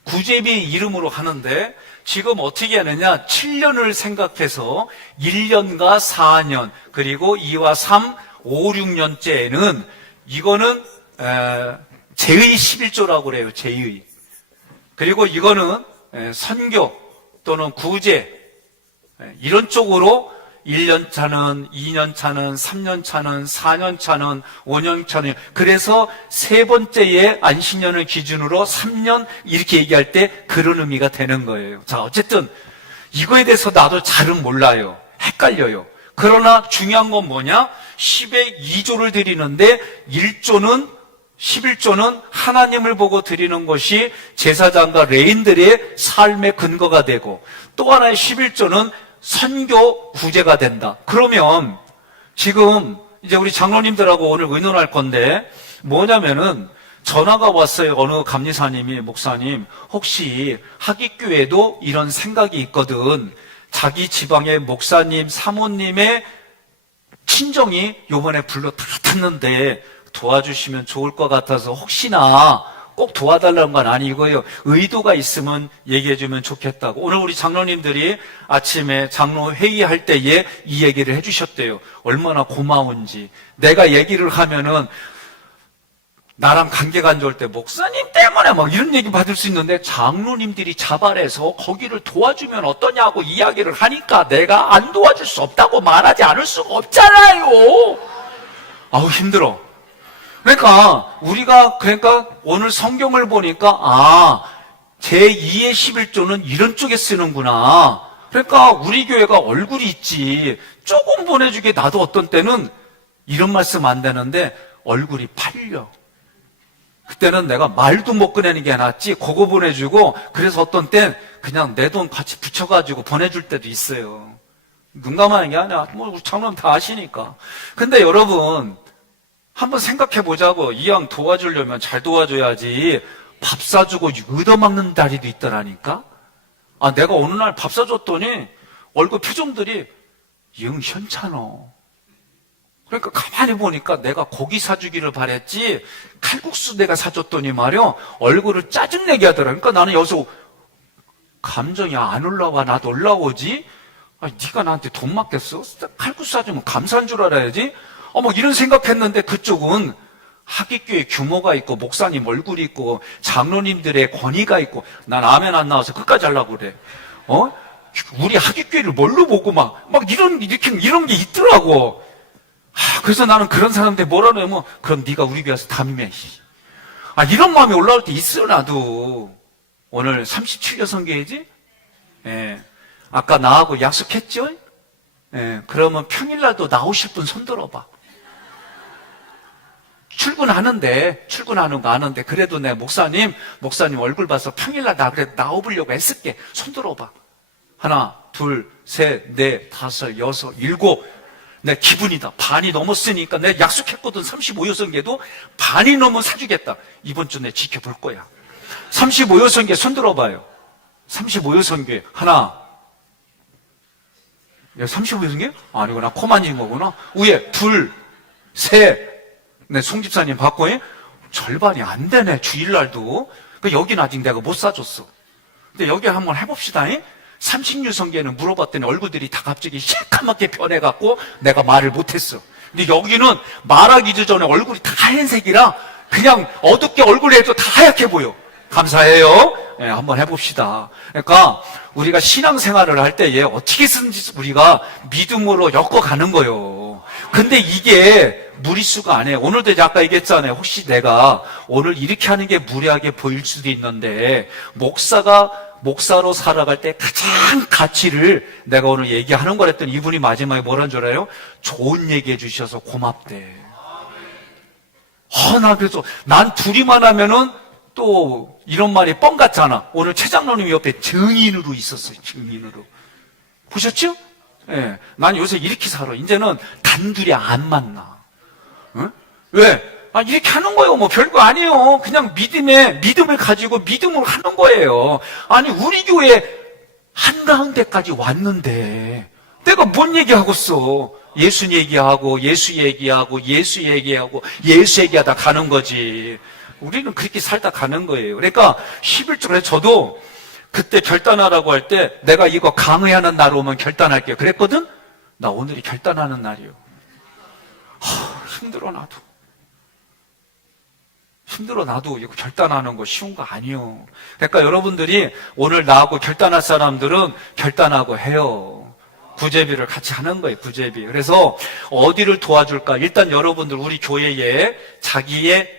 구제비 이름으로 하는데 지금 어떻게 하느냐? 7년을 생각해서 1년과 4년 그리고 2와 3, 5, 6년째에는 이거는 제의 11조라고 그래요. 제의. 그리고 이거는 선교 또는 구제 이런 쪽으로 1년 차는 2년 차는 3년 차는 4년 차는 5년 차는 그래서 세 번째의 안식년을 기준으로 3년 이렇게 얘기할 때 그런 의미가 되는 거예요. 자, 어쨌든 이거에 대해서 나도 잘은 몰라요. 헷갈려요. 그러나 중요한 건 뭐냐? 10의 2조를 드리는데 11조는 하나님을 보고 드리는 것이 제사장과 레인들의 삶의 근거가 되고 또 하나의 11조는 선교 구제가 된다. 그러면 지금 이제 우리 장로님들하고 오늘 의논할 건데 뭐냐면은 전화가 왔어요. 어느 감리사님이 목사님 혹시 하깃교회도 이런 생각이 있거든. 자기 지방의 목사님 사모님의 친정이 요번에 불러 다 탔는데 도와주시면 좋을 것 같아서 혹시나 꼭 도와달라는 건 아니고요. 의도가 있으면 얘기해주면 좋겠다고. 오늘 우리 장로님들이 아침에 장로 회의할 때에 이 얘기를 해주셨대요. 얼마나 고마운지. 내가 얘기를 하면은 나랑 관계가 안 좋을 때 목사님 때문에 막 이런 얘기 받을 수 있는데 장로님들이 자발해서 거기를 도와주면 어떠냐고 이야기를 하니까 내가 안 도와줄 수 없다고 말하지 않을 수가 없잖아요. 아우 힘들어. 그러니까 우리가 오늘 성경을 보니까 제2의 11조는 이런 쪽에 쓰는구나. 그러니까 우리 교회가 얼굴이 있지. 조금 보내주게 나도 어떤 때는 이런 말씀 안 되는데 얼굴이 팔려. 그때는 내가 말도 못 꺼내는 게 낫지. 그거 보내주고 그래서 어떤 땐 그냥 내 돈 같이 붙여가지고 보내줄 때도 있어요. 눈 감아는 게 아니라 뭐 우리 장로님 다 아시니까. 근데 여러분 한번 생각해 보자고. 이왕 도와주려면 잘 도와줘야지. 밥 사주고 얻어먹는 다리도 있더라니까. 내가 어느 날 밥 사줬더니 얼굴 표정들이 영 현찮어. 그러니까 가만히 보니까 내가 고기 사주기를 바랬지 칼국수 내가 사줬더니 말이야 얼굴을 짜증내게 하더라. 그러니까 나는 여기서 감정이 안 올라와. 나도 올라오지. 네가 나한테 돈 맡겼어? 칼국수 사주면 감사한 줄 알아야지. 막 이런 생각했는데 그쪽은 하깃교회 규모가 있고 목사님 얼굴이 있고 장로님들의 권위가 있고 난 아멘 안 나와서 끝까지 하려고 그래. 우리 하깃교회를 뭘로 보고 막 이런 게 있더라고. 그래서 나는 그런 사람들 뭐라 그러면 그럼 네가 우리 교회에서 담임해. 이런 마음이 올라올 때 있어. 나도 오늘 37여 성교회지. 예. 아까 나하고 약속했죠. 예. 그러면 평일날도 나오실 분 손 들어봐. 출근하는 거 아는데 그래도 내 목사님 얼굴 봐서 평일날 그래 나와보려고 애쓸게. 손 들어봐. 하나, 둘, 셋, 넷, 다섯, 여섯, 일곱. 내 기분이다. 반이 넘었으니까 내가 약속했거든. 35여성계도 반이 넘으면 사주겠다. 이번 주 내 지켜볼 거야. 35여성계 손 들어봐요. 35여성계 하나. 35여성계? 아니구나. 코 만진 거구나. 위에 둘, 네, 송 집사님 받고, 절반이 안 되네, 주일날도. 여긴 아직 내가 못 사줬어. 근데 여기 한번 해봅시다. 30유성계는 물어봤더니 얼굴들이 다 갑자기 새까맣게 변해갖고 내가 말을 못했어. 근데 여기는 말하기 전에 얼굴이 다 하얀색이라 그냥 어둡게 얼굴 해도 다 하얗게 보여. 감사해요. 네, 한번 해봅시다. 그러니까 우리가 신앙생활을 할 때에 어떻게 쓰는지 우리가 믿음으로 엮어가는 거예요. 근데 이게 무리수가 아니에요. 오늘도 아까 얘기했잖아요. 혹시 내가 오늘 이렇게 하는 게 무리하게 보일 수도 있는데 목사로 살아갈 때 가장 가치를 내가 오늘 얘기하는 거랬더니 이분이 마지막에 뭐라는 줄 알아요? 좋은 얘기해 주셔서 고맙대. 나 그래서 난 둘이만 하면은 또 이런 말이 뻥 같잖아. 오늘 최 장로님 옆에 증인으로 있었어요. 증인으로. 보셨죠? 예. 난 요새 이렇게 살아. 이제는 단둘이 안 만나. 응? 왜? 이렇게 하는 거예요. 뭐 별거 아니에요. 그냥 믿음을 가지고 믿음으로 하는 거예요. 아니, 우리 교회 한가운데까지 왔는데 내가 뭔 얘기하고 있어? 예수 얘기하고 예수 얘기하고 예수 얘기하고 예수 얘기하다 가는 거지. 우리는 그렇게 살다 가는 거예요. 그러니까 11절에 저도 그때 결단하라고 할 때 내가 이거 강의하는 날 오면 결단할게요. 그랬거든? 나 오늘이 결단하는 날이요. 힘들어 나도 이거 결단하는 거 쉬운 거 아니요. 그러니까 여러분들이 오늘 나하고 결단할 사람들은 결단하고 해요. 구제비를 같이 하는 거예요. 구제비. 그래서 어디를 도와줄까? 일단 여러분들 우리 교회에 자기의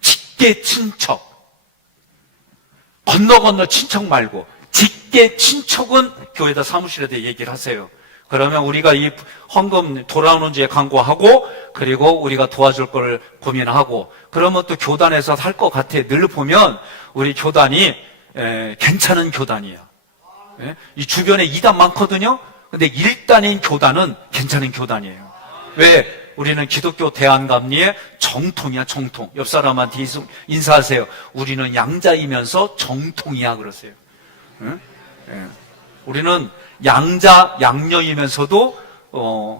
직계 친척, 건너 친척 말고 직계 친척은 교회다 사무실에다 얘기를 하세요. 그러면 우리가 이 헌금 돌아오는지에 간구하고, 그리고 우리가 도와줄 걸 고민하고, 그러면 또 교단에서 할 것 같아. 늘 보면 우리 교단이 괜찮은 교단이야. 이 주변에 2단 많거든요. 근데 1단인 교단은 괜찮은 교단이에요. 왜? 우리는 기독교 대안감리의 정통이야, 정통. 옆 사람한테 인사하세요. 우리는 양자이면서 정통이야, 그러세요. 응? 우리는 양녀이면서도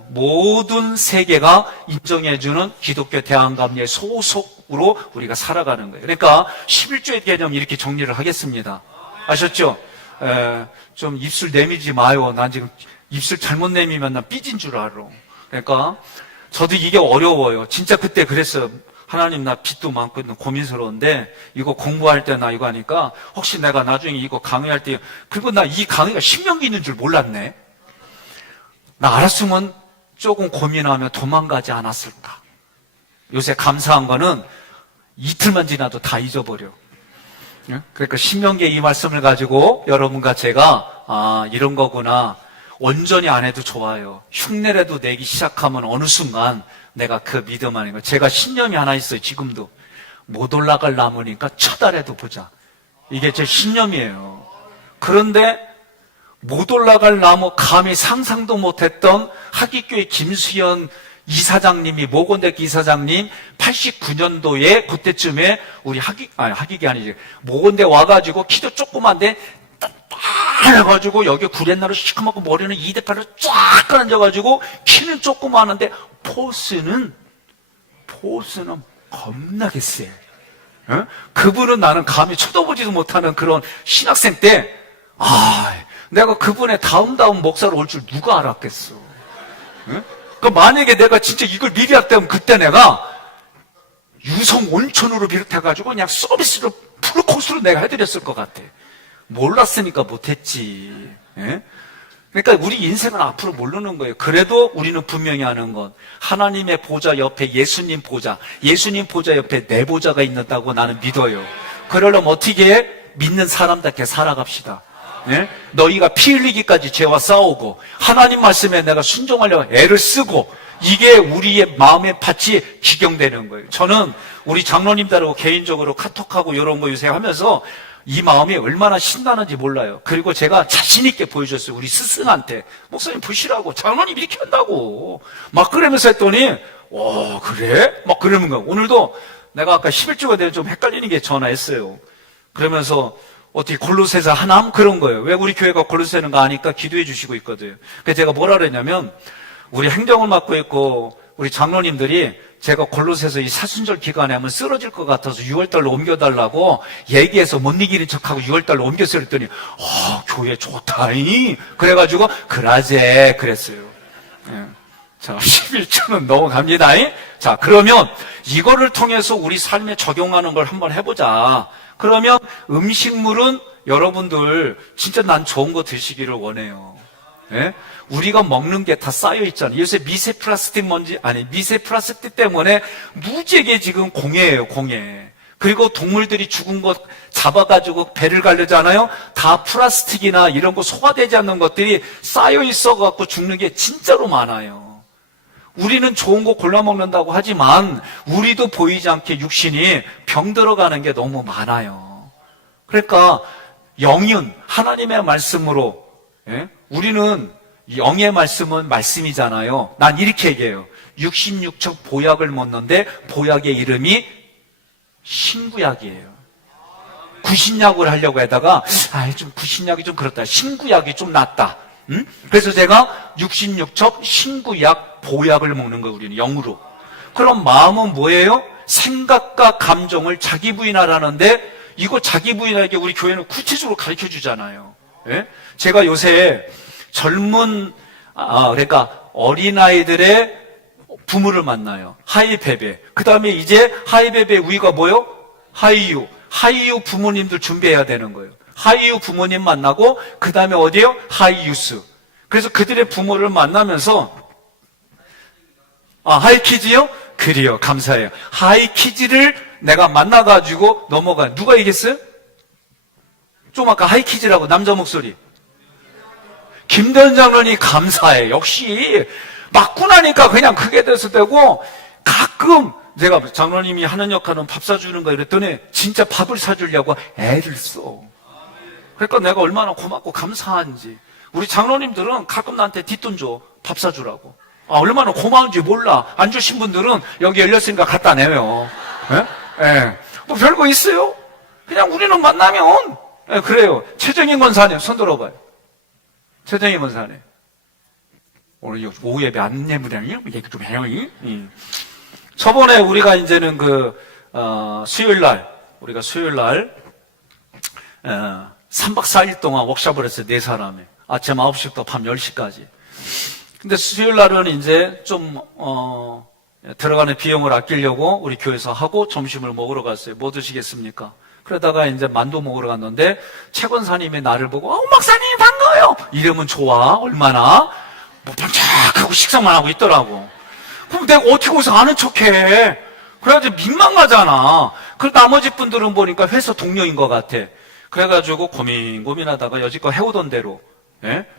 모든 세계가 인정해주는 기독교 대안감리의 소속으로 우리가 살아가는 거예요. 그러니까 11조의 개념 이렇게 정리를 하겠습니다. 아셨죠? 좀 입술 내밀지 마요. 난 지금 입술 잘못 내미면 난 삐진 줄 알아. 그러니까 저도 이게 어려워요. 진짜 그때 그랬어요. 하나님, 나 빚도 많고 고민스러운데 이거 공부할 때 나 이거 하니까 혹시 내가 나중에 이거 강의할 때, 그리고 나 이 강의가 10년기 있는 줄 몰랐네. 나 알았으면 조금 고민하며 도망가지 않았을까. 요새 감사한 거는 이틀만 지나도 다 잊어버려. 그러니까 신명기의 이 말씀을 가지고 여러분과 제가 이런 거구나. 온전히 안 해도 좋아요. 흉내라도 내기 시작하면 어느 순간 내가 그 믿음 아닌가. 제가 신념이 하나 있어요. 지금도 못 올라갈 나무니까 쳐다라도 보자. 이게 제 신념이에요. 그런데 못 올라갈 나무, 감히 상상도 못했던 하기교회 김수현 이사장님이, 모건대교 이사장님 89년도에 그때쯤에 우리 하기기 아니지, 모건대 와가지고 키도 조그만데 해가지고 여기 구렛나루 시커멓고 머리는 2대8로 쫙 깔아앉아가지고 키는 조그마한데 포스는 겁나게 세. 그분은 나는 감히 쳐다보지도 못하는 그런 신학생 때, 내가 그분의 다음 목사로 올 줄 누가 알았겠어. 그 만약에 내가 진짜 이걸 미리 했다면 그때 내가 유성 온천으로 비롯해가지고 그냥 서비스로 풀코스로 내가 해드렸을 것 같아. 몰랐으니까 못했지. 그러니까 우리 인생은 앞으로 모르는 거예요. 그래도 우리는 분명히 아는 건 하나님의 보좌 옆에 예수님 보좌 옆에 내 보좌가 있는다고 나는 믿어요. 그러려면 어떻게 해? 믿는 사람답게 살아갑시다. 너희가 피 흘리기까지 죄와 싸우고 하나님 말씀에 내가 순종하려고 애를 쓰고, 이게 우리의 마음의 밭이 기경되는 거예요. 저는 우리 장로님들하고 개인적으로 카톡하고 이런 거 요새 하면서 이 마음이 얼마나 신나는지 몰라요. 그리고 제가 자신 있게 보여줬어요. 우리 스승한테. 목사님 보시라고. 장로님 이렇게 한다고. 막 그러면서 했더니 그래? 막 그러는 거야. 오늘도 내가 아까 11조가 되면 좀 헷갈리는 게 전화했어요. 그러면서 어떻게 골로새서 하나? 그런 거예요. 왜 우리 교회가 골로새는가 하니까 기도해 주시고 있거든요. 그래서 제가 뭐라 그랬냐면, 우리 행정을 맡고 있고 우리 장로님들이 제가 골로새서 이 사순절 기간에 하면 쓰러질 것 같아서 6월달로 옮겨달라고 얘기해서 못 이기는 척하고 6월달로 옮겼어요. 그랬더니 교회 좋다이 그래가지고 그라제 그랬어요. 예. 자, 11초는 넘어갑니다. 자, 그러면 이거를 통해서 우리 삶에 적용하는 걸 한번 해보자. 그러면 음식물은 여러분들 진짜 난 좋은 거 드시기를 원해요. 예? 우리가 먹는 게 다 쌓여 있잖아요. 요새 미세 플라스틱 때문에 무지하게 지금 공해예요, 공해. 그리고 동물들이 죽은 것 잡아가지고 배를 가르잖아요. 다 플라스틱이나 이런 거 소화되지 않는 것들이 쌓여 있어갖고 죽는 게 진짜로 많아요. 우리는 좋은 거 골라 먹는다고 하지만 우리도 보이지 않게 육신이 병 들어가는 게 너무 많아요. 그러니까 영은 하나님의 말씀으로, 예? 우리는 영의 말씀은 말씀이잖아요. 난 이렇게 얘기해요. 66척 보약을 먹는데 보약의 이름이 신구약이에요. 구신약을 하려고 하다가 좀 구신약이 좀 그렇다. 신구약이 좀 낫다. 그래서 제가 66척 신구약 보약을 먹는 거예요. 우리는 영으로. 그럼 마음은 뭐예요? 생각과 감정을 자기 부인하라는데 이거 자기 부인하게 우리 교회는 구체적으로 가르쳐 주잖아요. 예? 제가 요새 젊은 그러니까 어린아이들의 부모를 만나요. 하이베베. 그 다음에 이제 하이베베 우위가 뭐요? 하이유. 하이유 부모님들 준비해야 되는 거예요. 하이유 부모님 만나고 그 다음에 어디요? 하이유스. 그래서 그들의 부모를 만나면서 하이키즈요? 그래요. 감사해요. 하이키즈를 내가 만나가지고 넘어가. 누가 얘기했어요? 좀 아까 하이키즈라고 남자 목소리. 김대현 장로님 감사해. 역시 맞고 나니까 그냥 그게 돼서 되고 가끔 제가 장로님이 하는 역할은 밥 사주는 거 이랬더니 진짜 밥을 사주려고 애를 써. 그러니까 내가 얼마나 고맙고 감사한지. 우리 장로님들은 가끔 나한테 뒷돈 줘. 밥 사주라고. 얼마나 고마운지 몰라. 안 주신 분들은 여기 열렸으니까 갖다 내요. 예? 예. 뭐 별거 있어요? 그냥 우리는 만나면 그래요. 최정인 권사님 손 들어봐요. 최정인 권사님. 오늘 오후 예배 안내무량이요? 얘기 좀 해요. 저번에 우리가 이제는 수요일날 우리가 수요일날 3박 4일 동안 워크숍을 했어요. 4사람이. 아침 9시부터 밤 10시까지. 근데 수요일날은 이제 좀 들어가는 비용을 아끼려고 우리 교회에서 하고 점심을 먹으러 갔어요. 뭐 드시겠습니까? 그러다가 이제 만두 먹으러 갔는데 최 권사님이 나를 보고 목사님 반가워요. 이러면 좋아. 얼마나 뭐 반짝하고 식사만 하고 있더라고. 그럼 내가 어떻게 거기서 아는 척해. 그래가지고 민망하잖아. 그 나머지 분들은 보니까 회사 동료인 것 같아. 그래가지고 고민하다가 여지껏 해오던 대로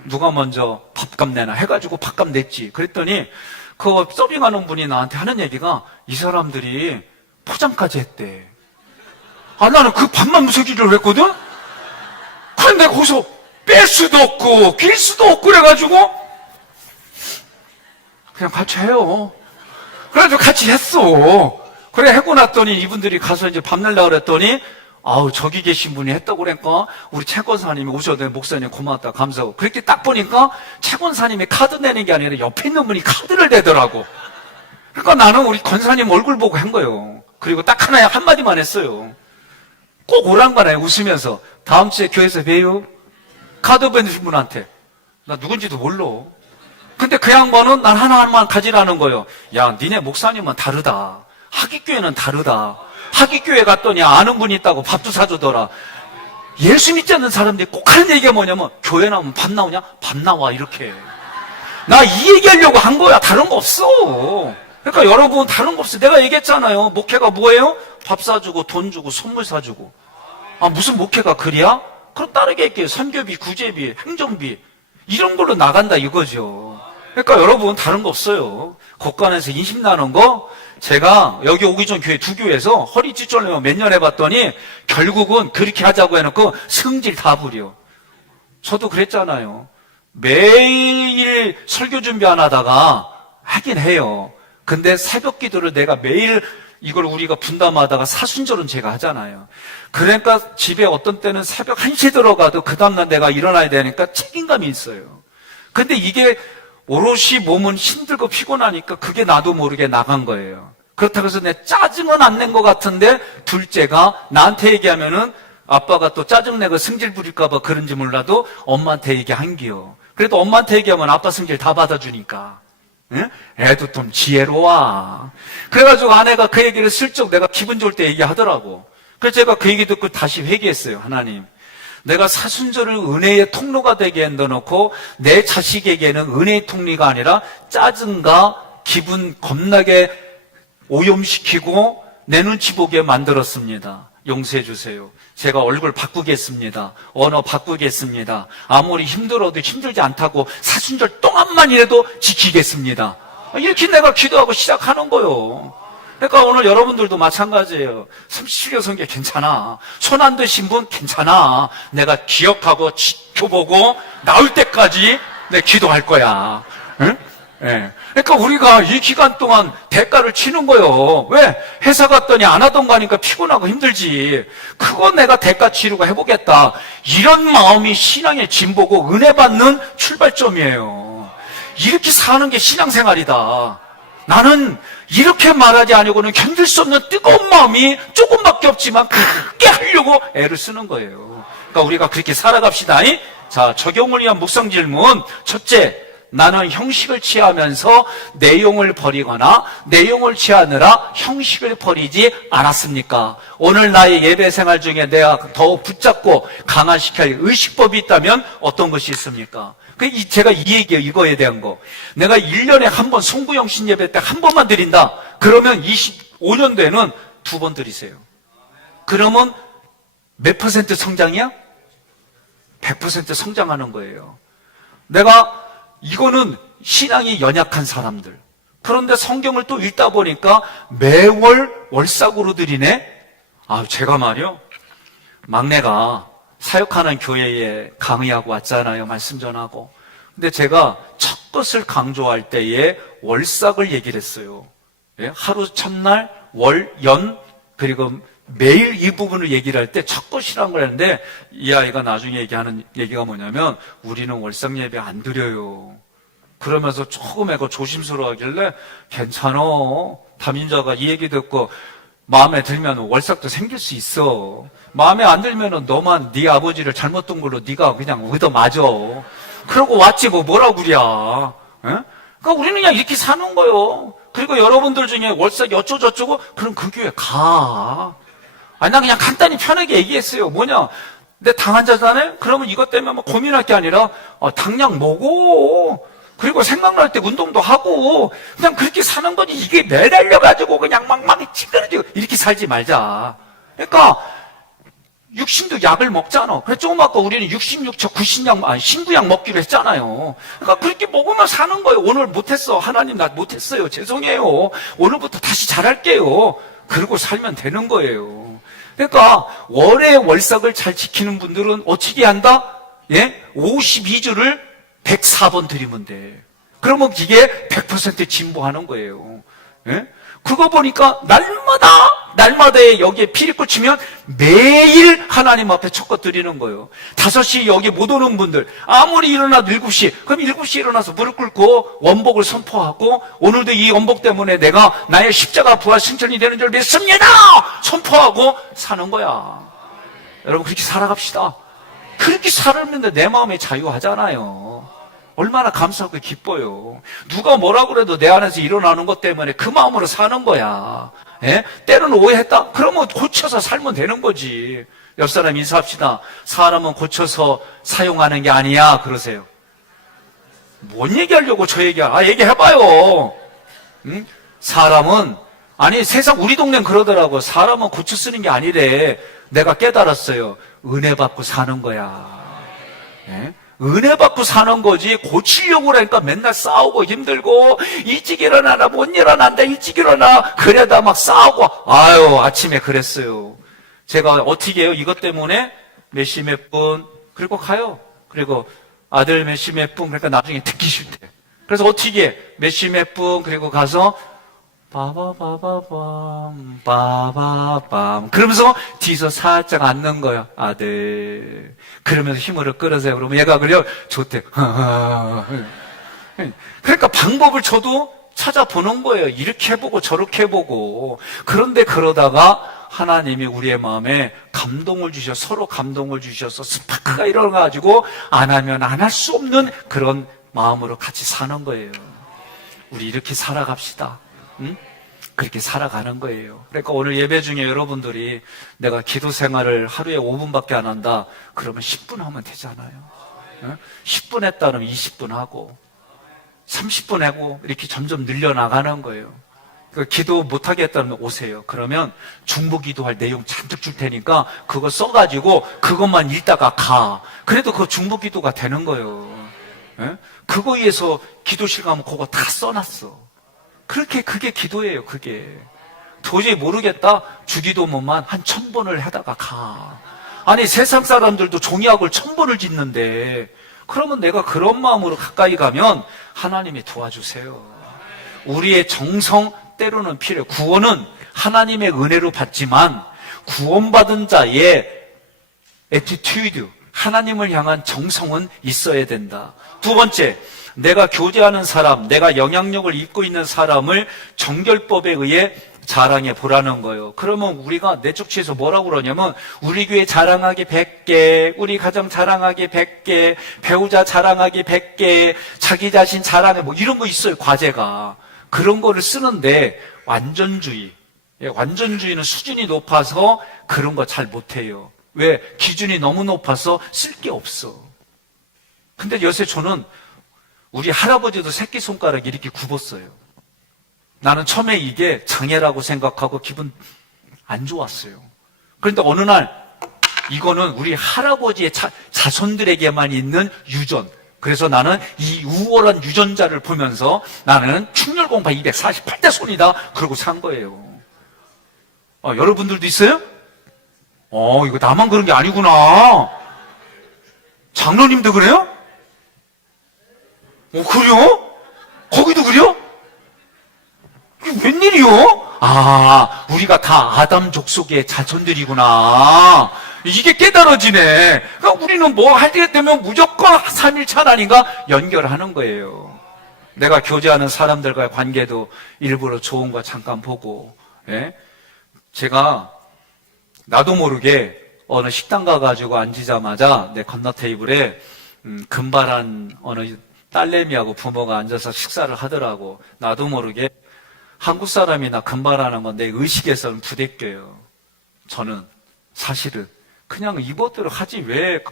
누가 먼저 밥값 내나 해가지고 밥값 냈지. 그랬더니 그 서빙하는 분이 나한테 하는 얘기가 이 사람들이 포장까지 했대. 나는 그 밥만 무서기를 했거든? 그런데 거기서 뺄 수도 없고 길 수도 없고 그래가지고 그냥 같이 해요. 그래가지고 같이 했어. 그래 하고 났더니 이분들이 가서 이제 밥 내려고 그랬더니 저기 계신 분이 했다고 그러니까 우리 최 권사님이 오셔도 목사님 고맙다 감사하고 그렇게 딱 보니까 최 권사님이 카드 내는 게 아니라 옆에 있는 분이 카드를 내더라고. 그러니까 나는 우리 권사님 얼굴 보고 한 거예요. 그리고 딱 하나 한마디만 했어요. 꼭 오란 거네 웃으면서. 다음 주에 교회에서 봬요. 카드 받으신 분한테. 나 누군지도 몰라. 근데 그 양반은 난 하나만 가지라는 거예요. 야, 니네 목사님은 다르다. 하기교회는 다르다. 하기교회 갔더니 아는 분이 있다고 밥도 사주더라. 예수 믿지 않는 사람들이 꼭 하는 얘기가 뭐냐면 교회 나오면 밥 나오냐? 밥 나와 이렇게. 나 이 얘기하려고 한 거야. 다른 거 없어. 그러니까 여러분 다른 거 없어. 내가 얘기했잖아요. 목회가 뭐예요? 밥 사주고 돈 주고 선물 사주고. 무슨 목회가 그리야? 그럼 다르게 할게요. 선교비, 구제비, 행정비 이런 걸로 나간다 이거죠. 그러니까 여러분 다른 거 없어요. 곳간에서 인심 나는 거 제가 여기 오기 전 교회 두 교회에서 허리 찢어내며 몇 년 해봤더니 결국은 그렇게 하자고 해놓고 성질 다 부려. 저도 그랬잖아요. 매일 설교 준비 안 하다가 하긴 해요. 근데 새벽 기도를 내가 매일 이걸 우리가 분담하다가 사순절은 제가 하잖아요. 그러니까 집에 어떤 때는 새벽 1시에 들어가도 그 다음날 내가 일어나야 되니까 책임감이 있어요. 근데 이게 오롯이 몸은 힘들고 피곤하니까 그게 나도 모르게 나간 거예요. 그렇다고 해서 내 짜증은 안 낸 것 같은데 둘째가 나한테 얘기하면은 아빠가 또 짜증내고 승질 부릴까봐 그런지 몰라도 엄마한테 얘기한기요. 그래도 엄마한테 얘기하면 아빠 승질 다 받아주니까. 응? 애도 좀 지혜로워. 그래가지고 아내가 그 얘기를 슬쩍 내가 기분 좋을 때 얘기하더라고. 그래서 제가 그 얘기 듣고 다시 회개했어요. 하나님, 내가 사순절을 은혜의 통로가 되게 넣어놓고 내 자식에게는 은혜의 통로가 아니라 짜증과 기분 겁나게 오염시키고 내 눈치 보게 만들었습니다. 용서해 주세요. 제가 얼굴 바꾸겠습니다. 언어 바꾸겠습니다. 아무리 힘들어도 힘들지 않다고 사순절 동안만이라도 지키겠습니다. 이렇게 내가 기도하고 시작하는 거예요. 그러니까 오늘 여러분들도 마찬가지예요. 37개 성경 괜찮아. 손 안 드신 분 괜찮아. 내가 기억하고 지켜보고 나올 때까지 내 기도할 거야. 응? 예. 그러니까 우리가 이 기간 동안 대가를 치는 거예요. 왜? 회사 갔더니 안 하던 거 하니까 피곤하고 힘들지. 그거 내가 대가 치르고 해보겠다. 이런 마음이 신앙의 진보고 은혜 받는 출발점이에요. 이렇게 사는 게 신앙생활이다. 나는 이렇게 말하지 아니고는 견딜 수 없는 뜨거운 마음이 조금밖에 없지만 크게 하려고 애를 쓰는 거예요. 그러니까 우리가 그렇게 살아갑시다. 자, 적용을 위한 묵상 질문. 첫째, 나는 형식을 취하면서 내용을 버리거나 내용을 취하느라 형식을 버리지 않았습니까? 오늘 나의 예배 생활 중에 내가 더 붙잡고 강화시켜야 할 의식법이 있다면 어떤 것이 있습니까? 제가 이 얘기예요. 이거에 대한 거. 내가 1년에 한 번 송구영 신예배 때 한 번만 드린다. 그러면 25년도에는 2번 드리세요. 그러면 몇 퍼센트 성장이야? 100% 성장하는 거예요. 내가 이거는 신앙이 연약한 사람들. 그런데 성경을 또 읽다 보니까 매월 월삭으로 드리네? 제가 말이요. 막내가 사역하는 교회에 강의하고 왔잖아요. 말씀 전하고. 근데 제가 첫 것을 강조할 때에 월삭을 얘기를 했어요. 예? 하루 첫날, 월, 연, 그리고 매일 이 부분을 얘기를 할 때 첫 것이라는 걸 했는데 이 아이가 나중에 얘기하는 얘기가 뭐냐면 우리는 월삭 예배 안 드려요. 그러면서 조금 애가 조심스러워하길래 괜찮어. 담임자가 이 얘기 듣고 마음에 들면 월삭도 생길 수 있어. 마음에 안 들면 너만 네 아버지를 잘못 둔 걸로 네가 그냥 얻어맞아. 그러고 왔지 뭐라고 그래. 그러니까 우리는 그냥 이렇게 사는 거요. 그리고 여러분들 중에 월삭 어쩌고저쩌고 그럼 그 교회 가. 난 그냥 간단히 편하게 얘기했어요. 뭐냐? 내 당한 자잖아요? 그러면 이것 때문에 뭐 고민할 게 아니라 당장 먹어. 그리고 생각날 때 운동도 하고 그냥 그렇게 사는 거지. 이게 매달려가지고 그냥 막 찌그러지고 이렇게 살지 말자. 그러니까 육신도 약을 먹잖아. 그래 조금 아까 우리는 66초 90약, 신구약 먹기로 했잖아요. 그러니까 그렇게 먹으면 사는 거예요. 오늘 못했어. 하나님 나 못했어요. 죄송해요. 오늘부터 다시 잘할게요. 그러고 살면 되는 거예요. 그러니까 월의 월삭을 잘 지키는 분들은 어떻게 한다? 52주를 104번 드리면 돼. 그러면 이게 100% 진보하는 거예요. 그거 보니까 날마다 여기에 피리 꽂히면 매일 하나님 앞에 첫것 드리는 거예요. 5시 여기 못 오는 분들 아무리 일어나도 7시 그럼 7시 일어나서 무릎 꿇고 원복을 선포하고 오늘도 이 원복 때문에 내가 나의 십자가 부활 승천이 되는 줄 믿습니다 선포하고 사는 거야. 여러분 그렇게 살아갑시다. 그렇게 살았는데 내 마음에 자유하잖아요. 얼마나 감사하고 기뻐요. 누가 뭐라 그래도 내 안에서 일어나는 것 때문에 그 마음으로 사는 거야. 때로는 오해했다? 그러면 고쳐서 살면 되는 거지. 옆 사람 인사합시다. 사람은 고쳐서 사용하는 게 아니야. 그러세요. 뭔 얘기하려고 저 얘기해봐요. 사람은 세상 우리 동네는 그러더라고. 사람은 고쳐 쓰는 게 아니래. 내가 깨달았어요. 은혜 받고 사는 거야. 은혜 받고 사는 거지 고치려고 그러니까 맨날 싸우고 힘들고 일찍 일어나라 못 일어난다 일찍 일어나 그래다 막 싸우고 아침에 그랬어요. 제가 어떻게 해요? 이것 때문에 몇시 몇 분 그리고 가요. 그리고 아들 몇시 몇 분 그러니까 나중에 듣기 싫대. 그래서 어떻게 해? 몇시 몇 분 그리고 가서 빠바바밤 그러면서 뒤에서 살짝 앉는 거야. 아들 그러면서 힘을 끌으세요. 그러면 얘가 그래요. 좋대. 그러니까 방법을 줘도 찾아보는 거예요. 이렇게 해보고 저렇게 해보고. 그런데 그러다가 하나님이 우리의 마음에 감동을 주셔서, 서로 감동을 주셔서 스파크가 일어나가지고 안 하면 안 할 수 없는 그런 마음으로 같이 사는 거예요. 우리 이렇게 살아갑시다. 응? 그렇게 살아가는 거예요. 그러니까 오늘 예배 중에 여러분들이 내가 기도 생활을 하루에 5분밖에 안 한다. 그러면 10분 하면 되잖아요. 응? 10분 했다면 20분 하고 30분 하고 이렇게 점점 늘려나가는 거예요. 기도 못하게 했다면 오세요. 그러면 중보 기도할 내용 잔뜩 줄 테니까 그거 써가지고 그것만 읽다가 가. 그래도 그 중보 기도가 되는 거예요. 예? 그거 위해서 기도실 가면 그거 다 써놨어. 그게 기도예요. 그게 도저히 모르겠다. 주기도문만 한 1000번을 하다가 가. 아니 세상 사람들도 종이학을 1000번을 짓는데 그러면 내가 그런 마음으로 가까이 가면 하나님이 도와주세요. 우리의 정성 때로는 필요해요. 구원은 하나님의 은혜로 받지만 구원받은 자의 attitude, 하나님을 향한 정성은 있어야 된다. 두 번째, 내가 교제하는 사람, 내가 영향력을 입고 있는 사람을 정결법에 의해 자랑해 보라는 거예요. 그러면 우리가 내적치에서 뭐라고 그러냐면 우리 교회 자랑하기 100개, 우리 가정 자랑하기 100개, 배우자 자랑하기 100개, 자기 자신 자랑해 뭐 이런 거 있어요. 과제가. 그런 거를 쓰는데 완전주의. 완전주의는 수준이 높아서 그런 거 잘 못해요. 왜? 기준이 너무 높아서 쓸 게 없어. 근데 요새 저는 우리 할아버지도 새끼손가락이 이렇게 굽었어요. 나는 처음에 이게 장애라고 생각하고 기분 안 좋았어요. 그런데 어느 날 이거는 우리 할아버지의 자손들에게만 있는 유전. 그래서 나는 이 우월한 유전자를 보면서 나는 충렬공파 248대 손이다. 그러고 산 거예요. 여러분들도 있어요? 이거 나만 그런 게 아니구나. 장로님도 그래요? 그래요? 거기도 그래요? 이게 웬일이요? 우리가 다 아담 족속의 자손들이구나. 이게 깨달아지네. 그러니까 우리는 뭐 할 때 되면 무조건 삼일차 하나님과 연결하는 거예요. 내가 교제하는 사람들과의 관계도 일부러 좋은 거 잠깐 보고, 예? 제가 나도 모르게 어느 식당 가가지고 앉으자마자 내 건너 테이블에 금발한 어느 딸내미하고 부모가 앉아서 식사를 하더라고. 나도 모르게 한국 사람이나 금발하는 건 내 의식에서는 부대껴요. 저는 사실은 그냥 이것대로 하지 왜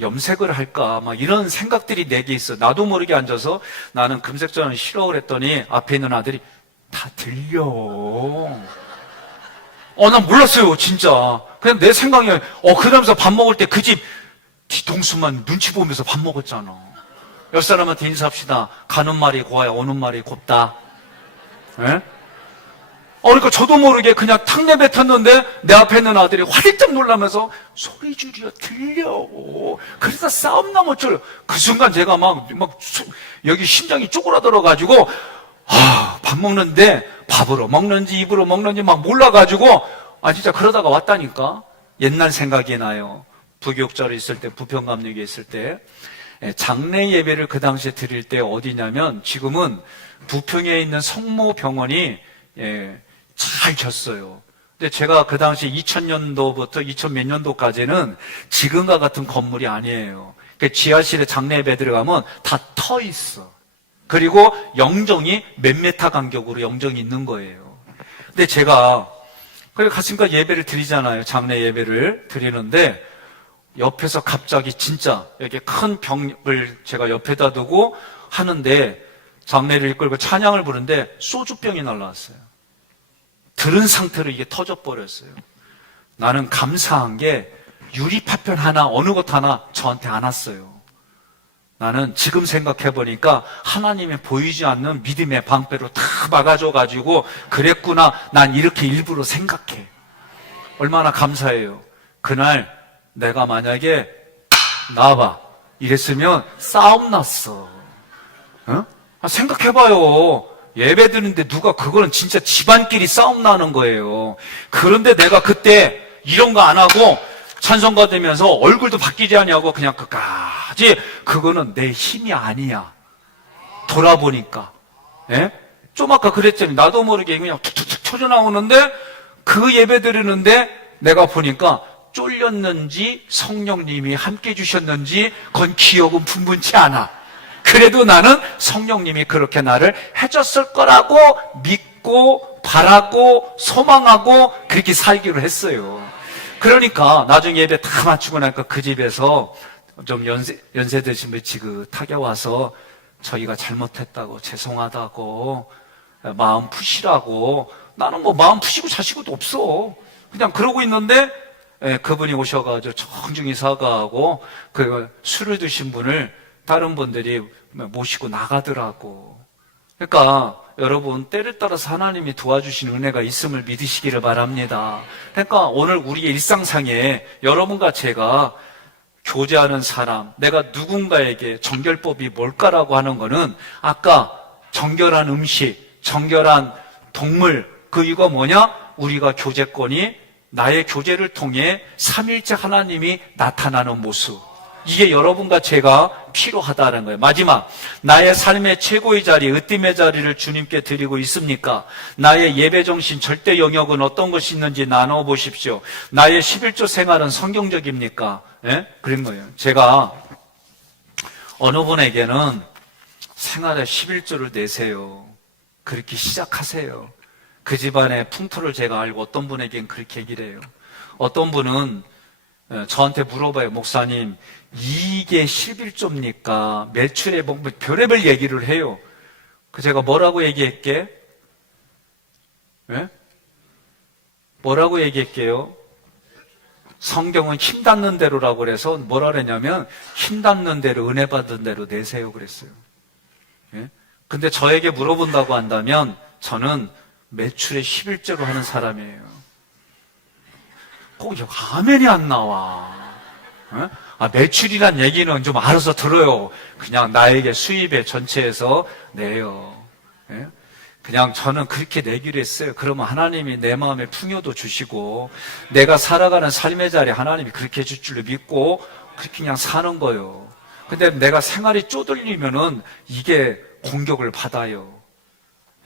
염색을 할까 막 이런 생각들이 내게 있어. 나도 모르게 앉아서 나는 금색전은 싫어 그랬더니 앞에 있는 아들이 다 들려. 난 몰랐어요 진짜. 그냥 내 생각에 그러면서 밥 먹을 때 그 집 뒤통수만 눈치 보면서 밥 먹었잖아. 옆 사람한테 인사합시다. 가는 말이 고와야 오는 말이 곱다. 예? 그러니까 저도 모르게 그냥 탁 내뱉었는데 내 앞에 있는 아들이 화들짝 놀라면서 소리 줄여 들려. 그래서 싸움 나면 어쩌려. 그 순간 제가 여기 심장이 쪼그라들어가지고 밥 먹는데 밥으로 먹는지 입으로 먹는지 막 몰라가지고 진짜 그러다가 왔다니까. 옛날 생각이 나요. 부교육자로 있을 때, 부평감리교에 있을 때 장례 예배를 그 당시에 드릴 때 어디냐면 지금은 부평에 있는 성모병원이 잘 졌어요. 근데 제가 그 당시 2000년도부터 2000몇 년도까지는 지금과 같은 건물이 아니에요. 그러니까 지하실에 장례 예배 들어가면 다 터 있어. 그리고 영정이 몇 메타 간격으로 영정이 있는 거예요. 근데 제가 그래 갔으니까 예배를 드리잖아요. 장례 예배를 드리는데 옆에서 갑자기 진짜 이렇게 큰 병을 제가 옆에다 두고 하는데 장례를 이끌고 찬양을 부르는데 소주병이 날라왔어요. 들은 상태로 이게 터져버렸어요. 나는 감사한 게 유리파편 하나 어느 것 하나 저한테 안 왔어요. 나는 지금 생각해보니까 하나님의 보이지 않는 믿음의 방패로 다 막아줘가지고 그랬구나. 난 이렇게 일부러 생각해. 얼마나 감사해요. 그날 내가 만약에 나와봐 이랬으면 싸움 났어. 생각해봐요. 예배 드는데 누가 그거는 진짜 집안끼리 싸움 나는 거예요. 그런데 내가 그때 이런 거 안 하고 찬송가 되면서 얼굴도 바뀌지 않냐고 그냥 끝까지 그거는 내 힘이 아니야. 돌아보니까 좀 아까 그랬더니 나도 모르게 그냥 툭툭툭 쳐져 나오는데 그 예배 드리는데 내가 보니까 쫄렸는지 성령님이 함께 주셨는지 그건 기억은 분분치 않아. 그래도 나는 성령님이 그렇게 나를 해줬을 거라고 믿고 바라고 소망하고 그렇게 살기로 했어요. 그러니까 나중에 예배 다 마치고 나니까 그 집에서 좀 연세 드신 분이 지긋하게 와서 저희가 잘못했다고 죄송하다고 마음 푸시라고. 나는 뭐 마음 푸시고 자시고도 없어. 그냥 그러고 있는데 그분이 오셔가지고 정중히 사과하고 그 술을 드신 분을 다른 분들이 모시고 나가더라고. 그러니까 여러분 때를 따라서 하나님이 도와주시는 은혜가 있음을 믿으시기를 바랍니다. 그러니까 오늘 우리의 일상상에 여러분과 제가 교제하는 사람, 내가 누군가에게 정결법이 뭘까라고 하는 거는 아까 정결한 음식, 정결한 동물, 그 이유가 뭐냐? 우리가 교제권이 나의 교제를 통해 삼일째 하나님이 나타나는 모습. 이게 여러분과 제가 필요하다는 거예요. 마지막, 나의 삶의 최고의 자리, 으뜸의 자리를 주님께 드리고 있습니까? 나의 예배 정신, 절대 영역은 어떤 것이 있는지 나눠보십시오. 나의 11조 생활은 성경적입니까? 예? 그런 거예요. 제가 어느 분에게는 생활에 11조를 내세요. 그렇게 시작하세요. 그 집안의 풍토를 제가 알고 어떤 분에겐 그렇게 얘기를 해요. 어떤 분은 저한테 물어봐요. 목사님, 이게 11조입니까? 매출의 뭐 별의별 얘기를 해요. 그 제가 뭐라고 얘기할게? 예? 뭐라고 얘기할게요? 성경은 힘 닿는 대로라고 그래서 뭐라 그랬냐면 힘 닿는 대로 은혜 받은 대로 내세요 그랬어요. 예? 근데 저에게 물어본다고 한다면 저는 매출의 11조로 하는 사람이에요. 꼭 아멘이 안 나와. 예? 매출이란 얘기는 좀 알아서 들어요. 그냥 나에게 수입의 전체에서 내요. 예? 그냥 저는 그렇게 내기로 했어요. 그러면 하나님이 내 마음에 풍요도 주시고 내가 살아가는 삶의 자리 하나님이 그렇게 해줄 줄로 믿고 그렇게 그냥 사는 거예요. 근데 내가 생활이 쪼들리면은 이게 공격을 받아요.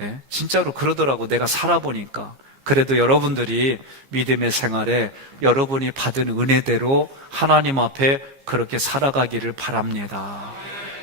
예? 진짜로 그러더라고. 내가 살아보니까. 그래도 여러분들이 믿음의 생활에 여러분이 받은 은혜대로 하나님 앞에 그렇게 살아가기를 바랍니다.